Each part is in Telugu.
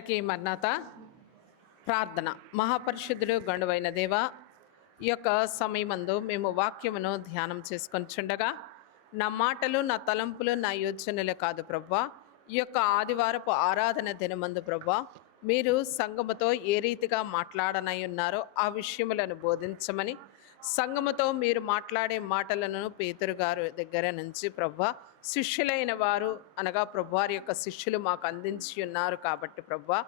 అందరికీ మన్నాత ప్రార్థన. మహాపరిశుద్ధుడు గండువైన దేవ, ఈ యొక్క సమయమందు మేము వాక్యమును ధ్యానం చేసుకొని చుండగా నా మాటలు, నా తలంపులు, నా యోచనలే కాదు ప్రభువా, ఈ యొక్క ఆదివారపు ఆరాధన దినమందు ప్రభువా, మీరు సంఘముతో ఏ రీతిగా మాట్లాడనై ఉన్నారో ఆ విషయములను బోధించమని, సంఘముతో మీరు మాట్లాడే మాటలను పేతురు గారు దగ్గర నుంచి ప్రభువా, శిష్యులైన వారు అనగా ప్రభువారి యొక్క శిష్యులు మాకు అందించి ఉన్నారు కాబట్టి ప్రభువా,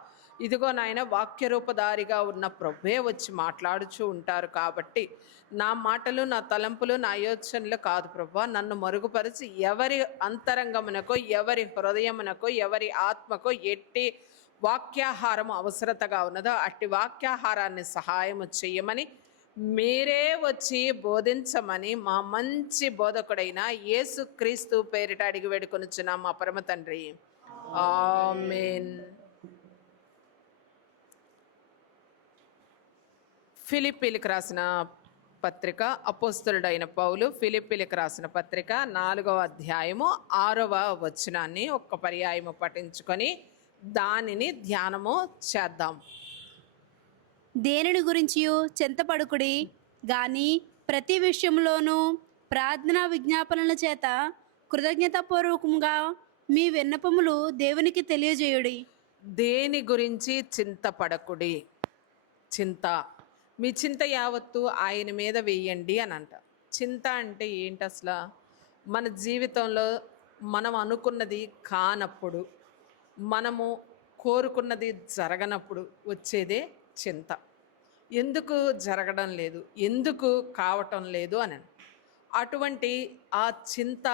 ఇదిగో నాయన వాక్యరూపధారిగా ఉన్న ప్రభువే వచ్చి మాట్లాడుచూ ఉంటారు కాబట్టి నా మాటలు, నా తలంపులు, నా యోచనలు కాదు ప్రభువా, నన్ను మరుగుపరిచి ఎవరి అంతరంగమునకో, ఎవరి హృదయమునకో, ఎవరి ఆత్మకో ఎట్టి వాక్యాహారము అవసరతగా ఉన్నదో అట్టి వాక్యాహారాన్ని సహాయము చేయమని, మీరే వచ్చి బోధించమని మా మంచి బోధకుడైన యేసుక్రీస్తు పేరిట అడిగి వేడుకొనుచున్నాం మా పరమ తండ్రి, ఆమేన్. ఫిలిప్పీలకు రాసిన పత్రిక, అపోస్తలుడైన పౌలు ఫిలిప్పీలకు రాసిన పత్రిక 4వ అధ్యాయము 6వ వచనాన్ని ఒక్క పర్యాయము పఠించుకొని దానిని ధ్యానము చేద్దాం. దేనిని గురించియు చింతపడుకుడి గాని ప్రతి విషయంలోనూ ప్రార్థనా విజ్ఞాపనల చేత కృతజ్ఞతాపూర్వకంగా మీ విన్నపములు దేవునికి తెలియజేయుడి. దేని గురించి చింతపడకుడి. మీ చింత యావత్తు ఆయన మీద వేయండి అని అంట. చింత అంటే ఏంటి అసలు? మన జీవితంలో మనం అనుకున్నది కానప్పుడు, మనము కోరుకున్నది జరగనప్పుడు వచ్చేదే చింత. ఎందుకు జరగడం లేదు, ఎందుకు కావటం లేదు అని అటువంటి ఆ చింత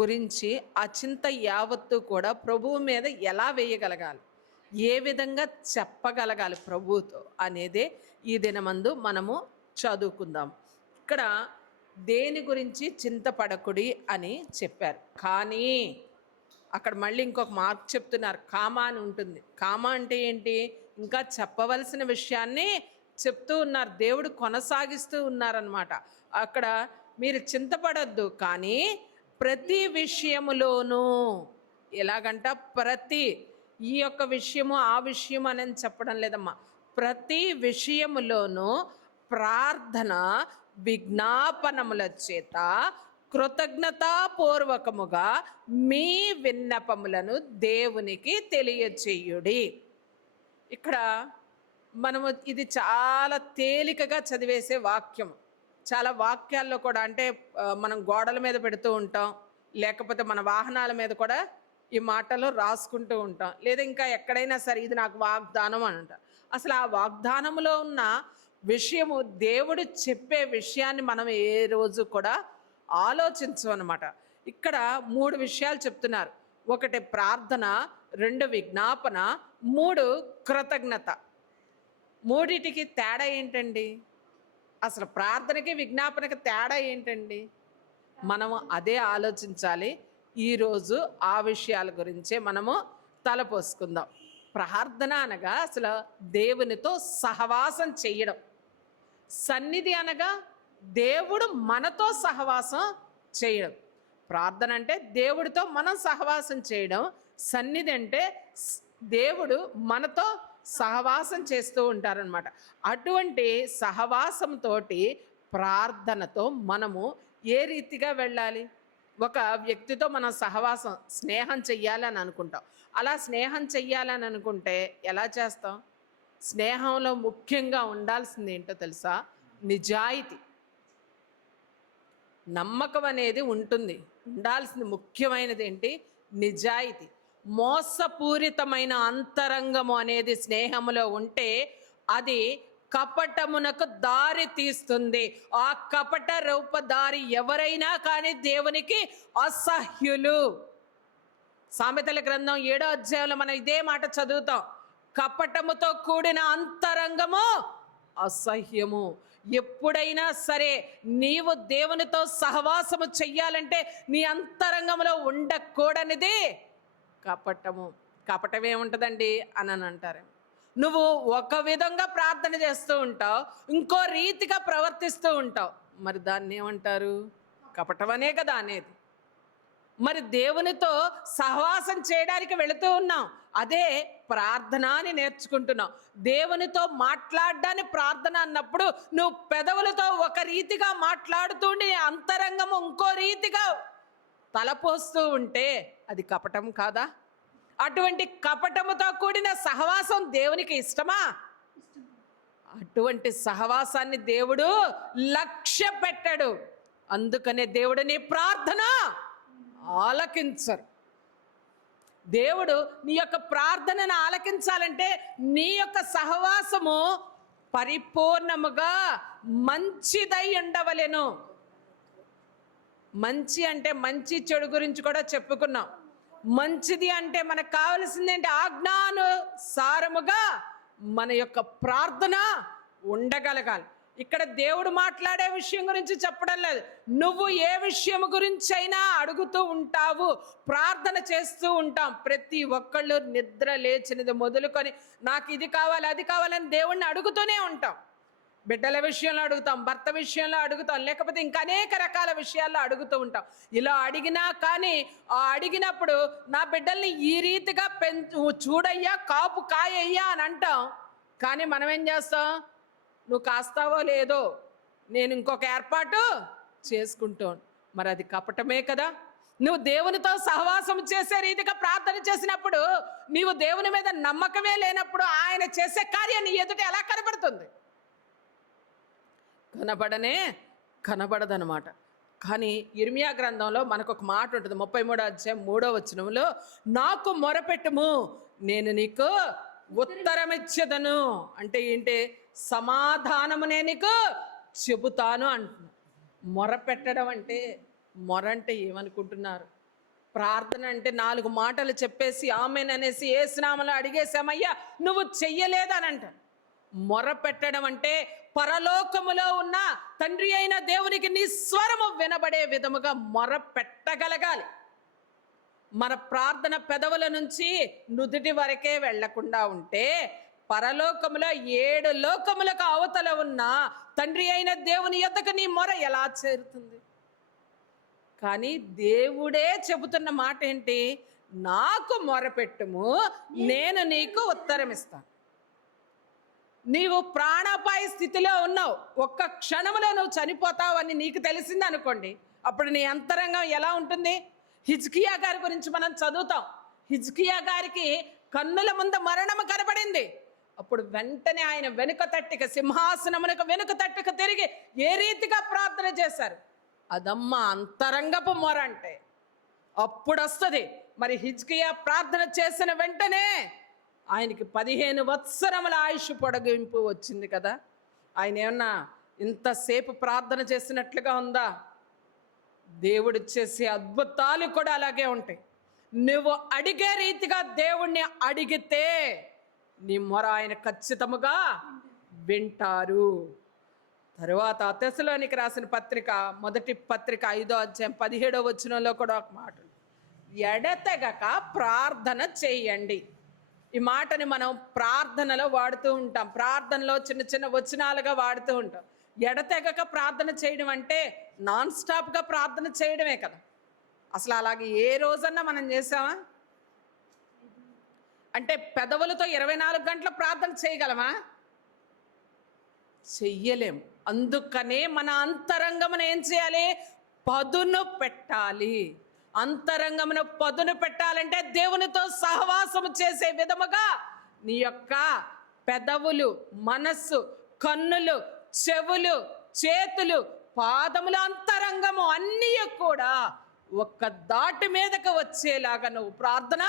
గురించి, ఆ చింత యావత్తు కూడా ప్రభువు మీద ఎలా వేయగలగాలి, ఏ విధంగా చెప్పగలగాలి ప్రభువుతో అనేదే ఈ దినమందు మనము చదువుకుందాం. ఇక్కడ దేని గురించి చింతపడకుడి అని చెప్పారు, కానీ అక్కడ మళ్ళీ ఇంకొక మార్క్ చెప్తున్నారు. కామా అని ఉంటుంది. కామా అంటే ఏంటి? ఇంకా చెప్పవలసిన విషయాన్ని చెప్తూ ఉన్నారు, దేవుడు కొనసాగిస్తూ ఉన్నారనమాట. అక్కడ మీరు చింతపడద్దు, కానీ ప్రతి విషయములోనూ, ఎలాగంట ప్రతి, ఈ యొక్క విషయము ఆ విషయం అని చెప్పడం లేదమ్మా, ప్రతి విషయములోనూ ప్రార్థన విజ్ఞాపనముల చేత కృతజ్ఞతాపూర్వకముగా మీ విన్నపములను దేవునికి తెలియచేయుడి. ఇక్కడ మనము ఇది చాలా తేలికగా చదివేసే వాక్యం. చాలా వాక్యాల్లో కూడా, అంటే మనం గోడల మీద పెడుతూ ఉంటాం, లేకపోతే మన వాహనాల మీద కూడా ఈ మాటలు రాసుకుంటూ ఉంటాం, లేదా ఇంకా ఎక్కడైనా సరే ఇది నాకు వాగ్దానం అని అంటారు. అసలు ఆ వాగ్దానంలో ఉన్న విషయము, దేవుడు చెప్పే విషయాన్ని మనం ఏ రోజు కూడా ఆలోచించమన్నమాట. ఇక్కడ 3 విషయాలు చెప్తున్నారు. 1 ప్రార్థన, 2 విజ్ఞాపన, 3 కృతజ్ఞత. మూడిటికి తేడా ఏంటండి? అసలు ప్రార్థనకి విజ్ఞాపనకి తేడా ఏంటండి? మనము అదే ఆలోచించాలి. ఈరోజు ఆ విషయాల గురించే మనము తలపోసుకుందాం. ప్రార్థన అనగా అసలు దేవునితో సహవాసం చేయడం. సన్నిధి అనగా దేవుడు మనతో సహవాసం చేయడం. ప్రార్థన అంటే దేవుడితో మనం సహవాసం చేయడం. సన్నిధి అంటే దేవుడు మనతో సహవాసం చేస్తూ ఉంటారనమాట. అటువంటి సహవాసంతో ప్రార్థనతో మనము ఏ రీతిగా వెళ్ళాలి? ఒక వ్యక్తితో మనం సహవాసం, స్నేహం చెయ్యాలని అనుకుంటాం. అలా స్నేహం చెయ్యాలని అనుకుంటే ఎలా చేస్తాం? స్నేహంలో ముఖ్యంగా ఉండాల్సింది ఏంటో తెలుసా? నిజాయితీ, నమ్మకం అనేది ఉంటుంది. ఉండాల్సింది ముఖ్యమైనది ఏంటి? నిజాయితీ. మోసపూరితమైన అంతరంగము అనేది స్నేహములో ఉంటే అది కపటమునకు దారి తీస్తుంది. ఆ కపట రూపదారి ఎవరైనా కానీ దేవునికి అసహ్యులు. సామెతల గ్రంథం 7వ అధ్యాయంలో మనం ఇదే మాట చదువుతాం. కపటముతో కూడిన అంతరంగము అసహ్యము. ఎప్పుడైనా సరే నీవు దేవునితో సహవాసము చెయ్యాలంటే నీ అంతరంగంలో ఉండకూడనిది కపటము. కపటం ఏముంటుందండి అని అంటారు. నువ్వు ఒక విధంగా ప్రార్థన చేస్తూ ఉంటావు, ఇంకో రీతిగా ప్రవర్తిస్తూ ఉంటావు, మరి దాన్ని ఏమంటారు? కపటమనే కదా అనేది. మరి దేవునితో సహవాసం చేయడానికి వెళుతూ ఉన్నాం, అదే ప్రార్థన అని నేర్చుకుంటున్నావు. దేవునితో మాట్లాడడాన్ని ప్రార్థన అన్నప్పుడు నువ్వు పెదవులతో ఒక రీతిగా మాట్లాడుతుండి అంతరంగము ఇంకో రీతిగా తలపోస్తూ ఉంటే అది కపటం కాదా? అటువంటి కపటముతో కూడిన సహవాసం దేవునికి ఇష్టమా? అటువంటి సహవాసాన్ని దేవుడు లక్ష్య పెట్టాడు. అందుకనే దేవుడు నీ ప్రార్థన ఆలకించరు. దేవుడు నీ యొక్క ప్రార్థనను ఆలకించాలంటే నీ యొక్క సహవాసము పరిపూర్ణముగా మంచిదై ఉండవలెను. మంచి అంటే మంచి చెడు గురించి కూడా చెప్పుకున్నాం. మంచిది అంటే మనకు కావలసింది ఏంటి? ఆజ్ఞానుసారముగా మన యొక్క ప్రార్థన ఉండగలగాలి. ఇక్కడ దేవుడు మాట్లాడే విషయం గురించి చెప్పడం లేదు. నువ్వు ఏ విషయం గురించి అయినా అడుగుతూ ఉంటావు, ప్రార్థన చేస్తూ ఉంటాం. ప్రతి ఒక్కళ్ళు నిద్ర లేచినది మొదలుకొని నాకు ఇది కావాలి అది కావాలని దేవుణ్ణి అడుగుతూనే ఉంటాం. బిడ్డల విషయంలో అడుగుతాం, భర్త విషయంలో అడుగుతాం, లేకపోతే ఇంకా అనేక రకాల విషయాల్లో అడుగుతూ ఉంటాం. ఇలా అడిగినా కానీ ఆ అడిగినప్పుడు నా బిడ్డల్ని ఈ రీతిగా చూడయ్యా, కాపు కాయ్యా అని అంటాం. కానీ మనం ఏం చేస్తాం? నువ్వు కాస్తావో లేదో నేను ఇంకొక ఏర్పాటు చేసుకుంటాను. మరి అది కపటమే కదా. నువ్వు దేవునితో సహవాసం చేసే రీతిగా ప్రార్థన చేసినప్పుడు నీవు దేవుని మీద నమ్మకమే లేనప్పుడు ఆయన చేసే కార్యం నీ ఎదుట ఎలా కనబడుతుంది? కనబడదనమాట. కానీ ఇర్మియా గ్రంథంలో మనకు ఒక మాట ఉంటుంది, 33వ అధ్యాయం 3వ వచనంలో, నాకు మొరపెట్టుము నేను నీకు ఉత్తరమిచ్చేదను. అంటే ఏంటి? సమాధానము నేను నీకు చెబుతాను అంటున్నా. మొరపెట్టడం అంటే, మొర అంటే ఏమనుకుంటున్నారు? ప్రార్థన అంటే 4 మాటలు చెప్పేసి ఆమెన్ అనేసి యేసునామములో అడిగేశామయ్యా నువ్వు చెయ్యలేదని అంటారు. మొర పెట్టడం అంటే పరలోకములో ఉన్న తండ్రి అయిన దేవునికి నీ స్వరము వినబడే విధముగా మొర పెట్టగలగాలి. మన ప్రార్థన పెదవుల నుంచి నుదుటి వరకే వెళ్లకుండా ఉంటే పరలోకములో 7 లోకములకు అవతల ఉన్న తండ్రి అయిన దేవుని యొద్దకు నీ మొర ఎలా చేరుతుంది? కానీ దేవుడే చెబుతున్న మాట ఏంటి? నాకు మొరపెట్టుము నేను నీకు ఉత్తరం ఇస్తాను. నీవు ప్రాణాపాయ స్థితిలో ఉన్నావు, ఒక్క క్షణంలో నువ్వు చనిపోతావని నీకు తెలిసింది అనుకోండి, అప్పుడు నీ అంతరంగం ఎలా ఉంటుంది? హిజ్కియా గారి గురించి మనం చదువుతాం. హిజ్కియా గారికి కన్నుల ముందు మరణము కనబడింది. అప్పుడు వెంటనే ఆయన వెనుక తట్టిక, సింహాసనమునకు వెనుక తట్టిక తిరిగి ఏ రీతిగా ప్రార్థన చేశారు? అదమ్మ అంతరంగపు మొర అంటే అప్పుడు వస్తుంది. మరి హిజ్కియా ప్రార్థన చేసిన వెంటనే ఆయనకి 15 సంవత్సరముల ఆయుష్ పొడిగింపు వచ్చింది కదా. ఆయన ఏమన్నా ఇంతసేపు ప్రార్థన చేసినట్లుగా ఉందా? దేవుడు చేసే అద్భుతాలు కూడా అలాగే ఉంటాయి. నువ్వు అడిగే రీతిగా దేవుణ్ణి అడిగితే నీ మొర ఆయన ఖచ్చితముగా వింటారు. తరువాత తెస్సలోనికి రాసిన పత్రిక, మొదటి పత్రిక 5వ అధ్యాయం 17వ వచనంలో కూడా ఒక మాట, ఎడతెగక ప్రార్థన చేయండి. ఈ మాటని మనం ప్రార్థనలో వాడుతూ ఉంటాం, ప్రార్థనలో చిన్న చిన్న వచనాలుగా వాడుతూ ఉంటాం. ఎడతెగక ప్రార్థన చేయడం అంటే నాన్ స్టాప్గా ప్రార్థన చేయడమే కదా. అసలు అలాగే ఏ రోజన్నా మనం చేసామా? అంటే పెదవులతో 24 గంటల ప్రార్థన చేయగలమా? చెయ్యలేం. అందుకనే మన అంతరంగమును ఏం చేయాలి? పదును పెట్టాలి. అంతరంగమున పదును పెట్టాలంటే దేవునితో సహవాసము చేసే విధముగా నీ యొక్క పెదవులు, మనస్సు, కన్నులు, చెవులు, చేతులు, పాదములు, అంతరంగము అన్నీ కూడా ఒక్క దాటి మీదకు వచ్చేలాగా నువ్వు ప్రార్థన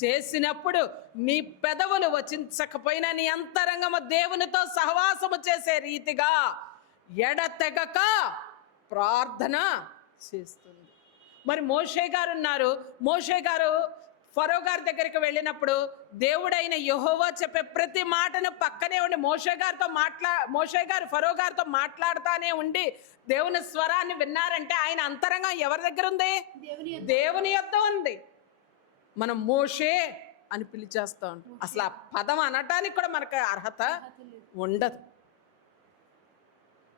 చేసినప్పుడు నీ పెదవులు వచించకపోయినా నీ అంతరంగము దేవునితో సహవాసము చేసే రీతిగా ఎడతెగక ప్రార్థన చేస్తుంది. మరి మోషే గారు ఉన్నారు. మోషే గారు ఫరో గారి దగ్గరికి వెళ్ళినప్పుడు దేవుడైన యెహోవా చెప్పే ప్రతి మాటను పక్కనే ఉండి మోషే గారు ఫరో గారితో మాట్లాడుతానే ఉండి దేవుని స్వరాన్ని విన్నారంటే ఆయన అంతరంగం ఎవరి దగ్గర ఉంది? దేవుని యొద్ద ఉంది. మనం మోషే అని పిలిచేస్తూ ఉంటాం. అసలు ఆ పదం అనటానికి కూడా మనకు అర్హత ఉండదు.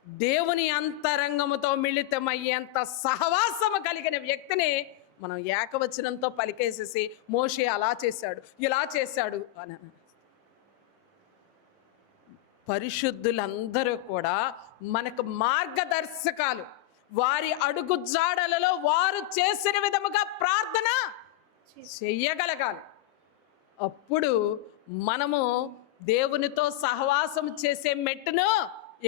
దేవుని అంతరంగముతో మిళితమయ్యేంత సహవాసము కలిగిన వ్యక్తిని మనం ఏకవచనంతో పలికేసేసి మోషే అలా చేశాడు, ఇలా చేశాడు అని. పరిశుద్ధులందరూ కూడా మనకు మార్గదర్శకాలు. వారి అడుగు జాడలలో వారు చేసిన విధముగా ప్రార్థన చెయ్యగలగాలి. అప్పుడు మనము దేవునితో సహవాసం చేసే మెట్టును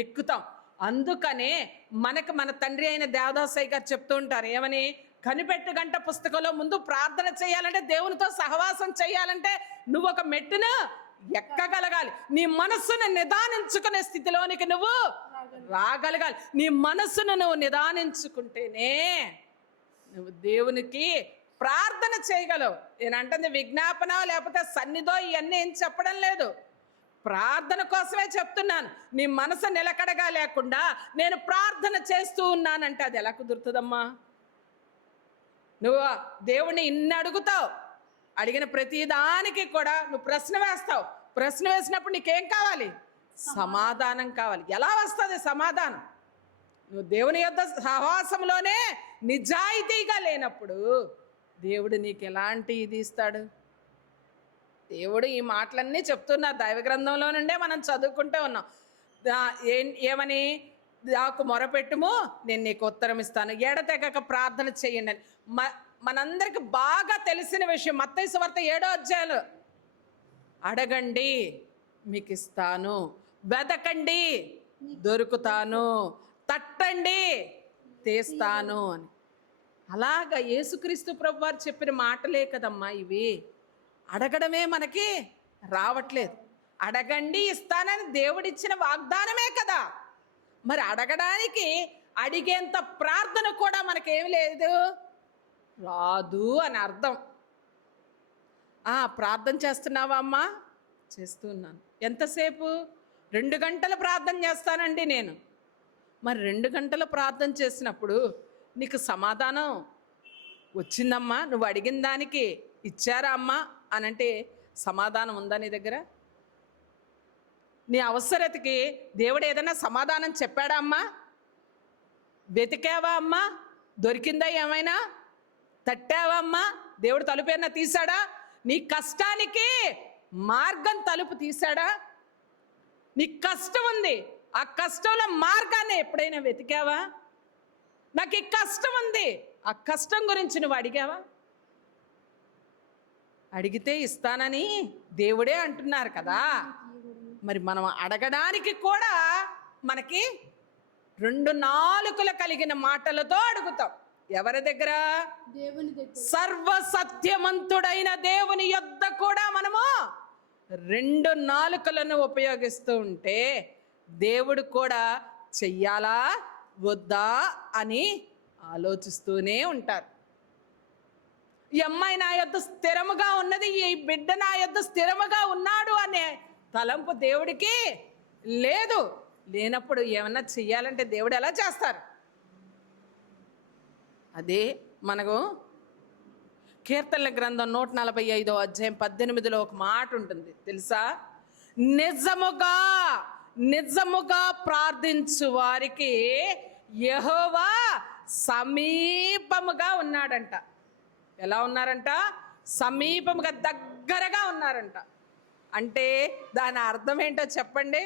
ఎక్కుతాం. అందుకనే మనకు మన తండ్రి అయిన దేవదాసయ్య గారు చెప్తూ ఉంటారు, ఏమని? కనిపెట్టు గంట పుస్తకంలో ముందు ప్రార్థన చేయాలంటే, దేవునితో సహవాసం చేయాలంటే నువ్వు ఒక మెట్టును ఎక్కగలగాలి. నీ మనస్సును నిదానించుకునే స్థితిలోనికి నువ్వు రాగలగాలి. నీ మనస్సును నువ్వు నిదానించుకుంటేనే నువ్వు దేవునికి ప్రార్థన చేయగలవు. నేనంటుంది విజ్ఞాపన లేకపోతే సన్నిధో ఇవన్నీ ఏం చెప్పడం లేదు, ప్రార్థన కోసమే చెప్తున్నాను. నీ మనసు నిలకడగా లేకుండా నేను ప్రార్థన చేస్తూ ఉన్నానంటే అది ఎలా కుదురుతుందమ్మా? నువ్వు దేవుణ్ణి ఇన్ని అడుగుతావు, అడిగిన ప్రతిదానికి కూడా నువ్వు ప్రశ్న వేస్తావు. ప్రశ్న వేసినప్పుడు నీకేం కావాలి? సమాధానం కావాలి. ఎలా వస్తుంది సమాధానం? నువ్వు దేవుని యొద్ద సహవాసంలోనే నిజాయితీగా లేనప్పుడు దేవుడు నీకు ఎలాంటి ఇది ఇస్తాడు? దేవుడు ఈ మాటలన్నీ చెప్తున్నారు దైవ గ్రంథంలో నుండే మనం చదువుకుంటూ ఉన్నాం. ఏమని? నాకు మొరపెట్టుము, నేను నీకు ఉత్తరం ఇస్తాను, ఎడతెగక ప్రార్థన చెయ్యండి అని. మనందరికి బాగా తెలిసిన విషయం మత్తయి సువార్త 7వ అధ్యాయంలో, అడగండి మీకు ఇస్తాను, వెదకండి దొరుకుతాను, తట్టండి తీస్తాను అని. అలాగా యేసుక్రీస్తు ప్రభు వారు చెప్పిన మాటలే కదమ్మా ఇవి. అడగడమే మనకి రావట్లేదు. అడగండి ఇస్తానని దేవుడిచ్చిన వాగ్దానమే కదా. మరి అడగడానికి అడిగేంత ప్రార్థన కూడా మనకేమి లేదు, రాదు అని అర్థం. ప్రార్థన చేస్తున్నావా అమ్మా? చేస్తున్నాను. ఎంతసేపు? 2 గంటలు ప్రార్థన చేస్తానండి నేను. మరి 2 గంటలు ప్రార్థన చేసినప్పుడు నీకు సమాధానం వచ్చిందమ్మా? నువ్వు అడిగిన దానికి ఇచ్చారా అమ్మా అనంటే సమాధానం ఉందా నీ దగ్గర? నీ అవసరతకి దేవుడు ఏదైనా సమాధానం చెప్పాడా అమ్మా? వెతికావా అమ్మా? దొరికిందా ఏమైనా? తట్టావా అమ్మా? దేవుడు తలుపు ఏమైనా తీశాడా? నీ కష్టానికి మార్గం తలుపు తీశాడా? నీ కష్టం ఉంది, ఆ కష్టంలో మార్గాన్ని ఎప్పుడైనా వెతికావా? నాకు ఈ కష్టం ఉంది, ఆ కష్టం గురించి నువ్వు అడిగావా? అడిగితే ఇస్తానని దేవుడే అంటున్నారు కదా. మరి మనం అడగడానికి కూడా మనకి 2 నాలుకలు కలిగిన మాటలతో అడుగుతాం. ఎవరి దగ్గర? దేవుని దగ్గర. సర్వసత్యమంతుడైన దేవుని యొద్ద కూడా మనము 2 నాలుకలను ఉపయోగిస్తూ ఉంటే దేవుడు కూడా చెయ్యాలా వద్దా అని ఆలోచిస్తూనే ఉంటారు. ఈ అమ్మాయి నా యొద్ద స్థిరముగా ఉన్నది, ఈ బిడ్డ నా యొద్ద స్థిరముగా ఉన్నాడు అనే తలంపు దేవుడికి లేదు. లేనప్పుడు ఏమన్నా చెయ్యాలంటే దేవుడు ఎలా చేస్తారు? అదే మనకు కీర్తనల గ్రంథం 145వ అధ్యాయం 18లో ఒక మాట ఉంటుంది తెలుసా? నిజముగా ప్రార్థించు వారికి యెహోవా సమీపముగా ఉన్నాడంట. ఎలా ఉన్నారంట? సమీపముగా, దగ్గరగా ఉన్నారంట. అంటే దాని అర్థం ఏంటో చెప్పండి.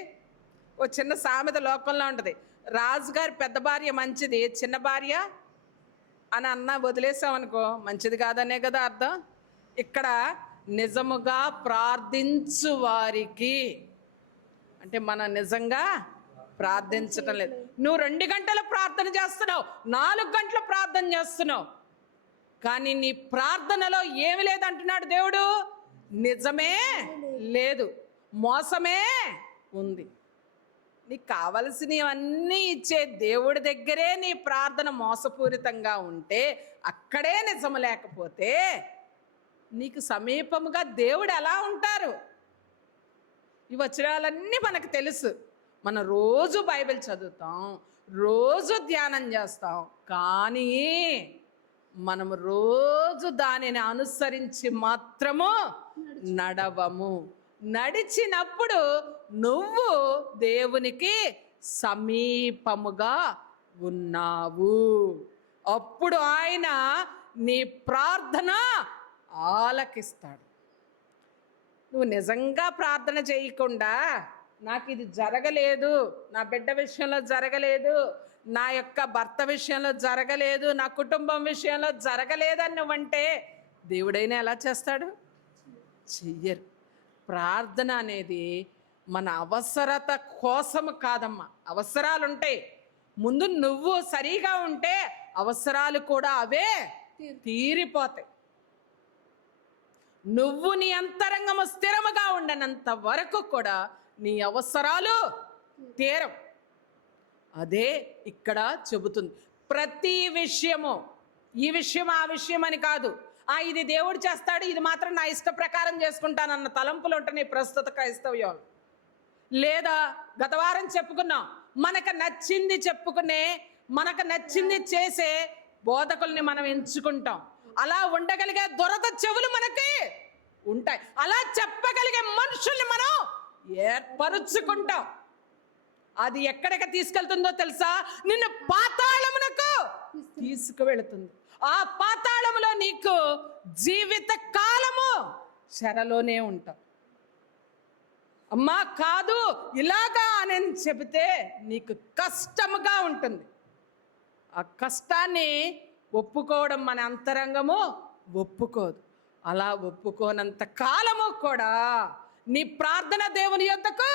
ఓ చిన్న సామెత లోకంలో ఉంటుంది, రాజుగారి పెద్ద భార్య మంచిది, చిన్న భార్య అని అన్న వదిలేసామనుకో మంచిది కాదనే కదా అర్థం. ఇక్కడ నిజముగా ప్రార్థించు వారికి అంటే మనం నిజంగా ప్రార్థించటం లేదు. నువ్వు 2 గంటలు ప్రార్థన చేస్తున్నావు, 4 గంటలు ప్రార్థన చేస్తున్నావు, కానీ నీ ప్రార్థనలో ఏమి లేదంటున్నాడు దేవుడు. నిజమే లేదు, మోసమే ఉంది. నీకు కావలసినవన్నీ ఇచ్చే దేవుడి దగ్గరే నీ ప్రార్థన మోసపూరితంగా ఉంటే, అక్కడే నిజం లేకపోతే నీకు సమీపముగా దేవుడు ఎలా ఉంటారు? ఈ వచనాలన్నీ మనకు తెలుసు. మనం రోజు బైబిల్ చదువుతాం, రోజు ధ్యానం చేస్తాం, కానీ మనం రోజు దానిని అనుసరించి మాత్రము నడవము. నడిచినప్పుడు నువ్వు దేవునికి సమీపముగా ఉన్నావు. అప్పుడు ఆయన నీ ప్రార్థన ఆలకిస్తాడు. నువ్వు నిజంగా ప్రార్థన చేయకుండా నాకు ఇది జరగలేదు, నా బిడ్డ విషయంలో జరగలేదు, నా యొక్క భర్త విషయంలో జరగలేదు, నా కుటుంబం విషయంలో జరగలేదని నువ్వంటే దేవుడైనా ఎలా చేస్తాడు? చెయ్యరు. ప్రార్థన అనేది మన అవసరత కోసం కాదమ్మా. అవసరాలు ఉంటాయి, ముందు నువ్వు సరిగా ఉంటే అవసరాలు కూడా అవే తీరిపోతాయి. నువ్వు నీ అంతరంగము స్థిరముగా ఉండనంత వరకు కూడా నీ అవసరాలు తీరవు. అదే ఇక్కడ చెబుతుంది. ప్రతి విషయము, ఈ విషయం ఆ విషయం అని కాదు, ఇది దేవుడు చేస్తాడు, ఇది మాత్రం నా ఇష్ట ప్రకారం చేసుకుంటానన్న తలంపులు ఉంటున్నాయి ప్రస్తుత క్రైస్తవ్యం. లేదా గత వారం చెప్పుకున్నాం, మనకు నచ్చింది చెప్పుకునే, మనకు నచ్చింది చేసే బోధకుల్ని మనం ఎంచుకుంటాం. అలా ఉండగలిగే దురద చెవులు మనకి ఉంటాయి. అలా చెప్పగలిగే మనుషుల్ని మనం ఏర్పరుచుకుంటాం. అది ఎక్కడికి తీసుకెళ్తుందో తెలుసా? నిన్ను పాతాళమునకు తీసుకువెళుతుంది. ఆ పాతాళములో నీకు జీవిత కాలము చెరలోనే ఉంటాం. అమ్మా కాదు ఇలాగా అని చెబితే నీకు కష్టముగా ఉంటుంది. ఆ కష్టాన్ని ఒప్పుకోవడం మన అంతరంగము ఒప్పుకోదు. అలా ఒప్పుకోనంత కాలము కూడా నీ ప్రార్థన దేవుని యొద్దకు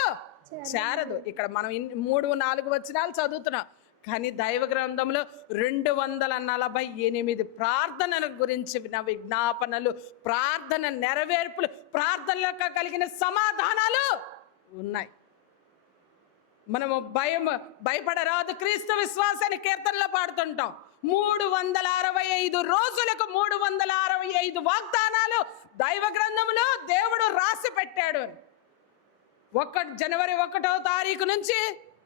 చేరదు. ఇక్కడ మనం 3-4 వచనాలు చదువుతున్నాం, కానీ దైవ గ్రంథంలో 248 ప్రార్థనల గురించి విజ్ఞాపనలు, ప్రార్థన నెరవేర్పులు, ప్రార్థనలకు కలిగిన సమాధానాలు ఉన్నాయి. మనము భయపడరాదు క్రీస్తు విశ్వాసాన్ని కీర్తనలో పాడుతుంటాం. 365 రోజులకు 365 వాగ్దానాలు దైవ గ్రంథంలో దేవుడు రాసి పెట్టాడు. జనవరి 1వ తారీఖు నుంచి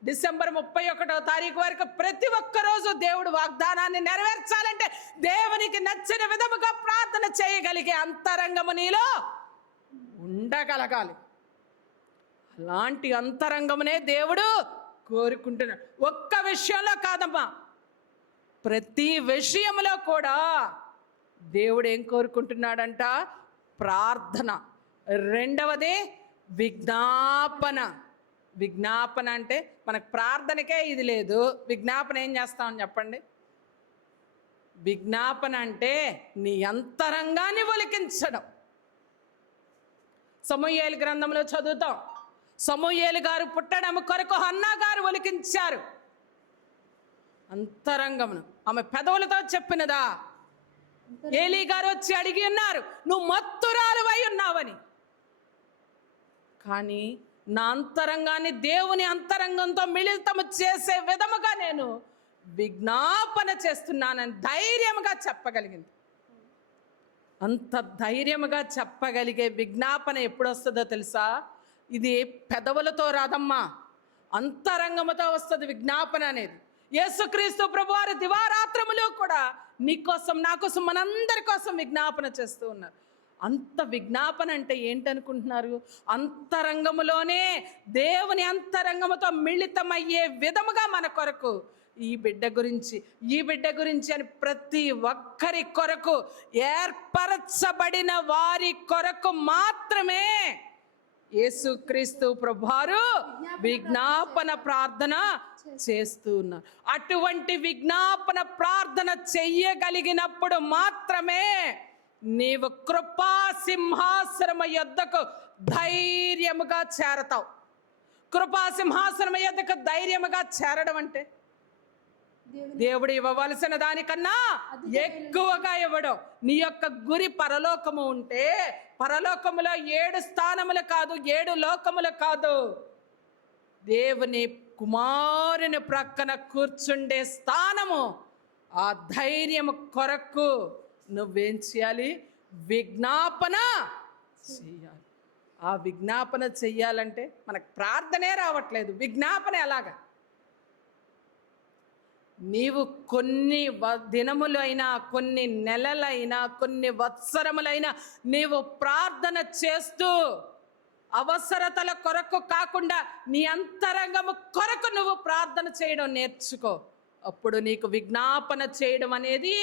డిసెంబర్ 31వ తారీఖు వరకు ప్రతి ఒక్క రోజు దేవుడు వాగ్దానాన్ని నెరవేర్చాలంటే దేవునికి నచ్చిన విధముగా ప్రార్థన చేయగలిగే అంతరంగము నీలో ఉండగలగాలి. అలాంటి అంతరంగమునే దేవుడు కోరుకుంటున్నాడు. ఒక్క విషయంలో కాదమ్మా, ప్రతి విషయంలో కూడా దేవుడు ఏం కోరుకుంటున్నాడంట? ప్రార్థన. రెండవది విజ్ఞాపన. విజ్ఞాపన అంటే మనకు ప్రార్థనకే ఇది లేదు, విజ్ఞాపన ఏం చేస్తామని చెప్పండి? విజ్ఞాపన అంటే నీ అంతరంగాన్ని ఒలికించడం. సమూయేలు గ్రంథంలో చదువుతాం, సమూయేలు గారు పుట్టడం కొరకు హన్నా గారు ఒలికించారు అంతరంగమును. ఆమె పెదవులతో చెప్పినదా? ఏలీ గారు వచ్చి అడిగి ఉన్నారు, నువ్వు మత్తురాలువై ఉన్నావని. కానీ నా అంతరంగాన్ని దేవుని అంతరంగంతో మిళితము చేసే విధముగా నేను విజ్ఞాపన చేస్తున్నానని ధైర్యముగా చెప్పగలిగింది. అంత ధైర్యముగా చెప్పగలిగే విజ్ఞాపన ఎప్పుడు వస్తుందో తెలుసా? ఇది పెదవులతో రాదమ్మా, అంతరంగముతో వస్తుంది విజ్ఞాపన అనేది. యేసుక్రీస్తు ప్రభువారు దివారాత్రములు కూడా నీ కోసం, నా కోసం, మనందరి కోసం విజ్ఞాపన చేస్తూ ఉన్నారు. అంత విజ్ఞాపన అంటే ఏంటనుకుంటున్నారు? అంతరంగములోనే దేవుని అంతరంగముతో మిళితమయ్యే విధముగా మన కొరకు ఈ బిడ్డ గురించి, ఈ బిడ్డ గురించి అని ప్రతి ఒక్కరి కొరకు ఏర్పరచబడిన వారి కొరకు మాత్రమే యేసుక్రీస్తు ప్రభువారు విజ్ఞాపన ప్రార్థన చేస్తూ ఉన్నారు. అటువంటి విజ్ఞాపన ప్రార్థన చెయ్యగలిగినప్పుడు మాత్రమే నీవు కృపా సింహాసనము యొద్దకు ధైర్యముగా చేరతావు. కృపా సింహాసనము యొద్దకు ధైర్యముగా చేరడం అంటే దేవుడు ఇవ్వవలసిన దానికన్నా ఎక్కువగా ఇవ్వడం. నీ యొక్క గురి పరలోకము ఉంటే పరలోకములో 7 స్థానములు కాదు, 7 లోకములు కాదు, దేవుని కుమారుని ప్రక్కన కూర్చుండే స్థానము. ఆ ధైర్యము కొరకు నువ్వేం చేయాలి? విజ్ఞాపన చెయ్యాలి. ఆ విజ్ఞాపన చెయ్యాలంటే మనకు ప్రార్థనే రావట్లేదు, విజ్ఞాపన ఎలాగా? నీవు కొన్ని దినములైనా, కొన్ని నెలలైనా, కొన్ని వత్సరములైనా నీవు ప్రార్థన చేస్తూ అవసరతల కొరకు కాకుండా నీ అంతరంగము కొరకు నువ్వు ప్రార్థన చేయడం నేర్చుకో. అప్పుడు నీకు విజ్ఞాపన చేయడం అనేది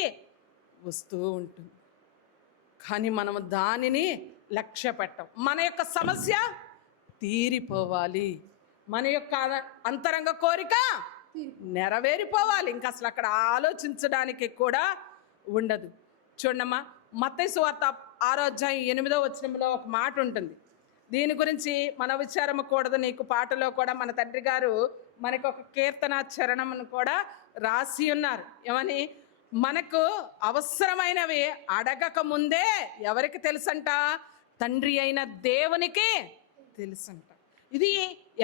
వస్తూ ఉంటుంది. కానీ మనము దానిని లక్ష్య పెట్టం. మన యొక్క సమస్య తీరిపోవాలి, మన యొక్క అంతరంగ కోరిక నెరవేరిపోవాలి. ఇంకా అసలు అక్కడ ఆలోచించడానికి కూడా ఉండదు. చూడమ్మా, మత్తయి సువార్త 6వ అధ్యాయం 8వ వచనంలో ఒక మాట ఉంటుంది. దీని గురించి మన విచారము కూడదు నీకు పాటలో కూడా మన తండ్రి గారు మనకు ఒక కీర్తన చరణమును కూడా రాసి ఉన్నారు. ఏమని? మనకు అవసరమైనవి అడగక ముందే ఎవరికి తెలుసంట? తండ్రి అయిన దేవునికి తెలుసంట. ఇది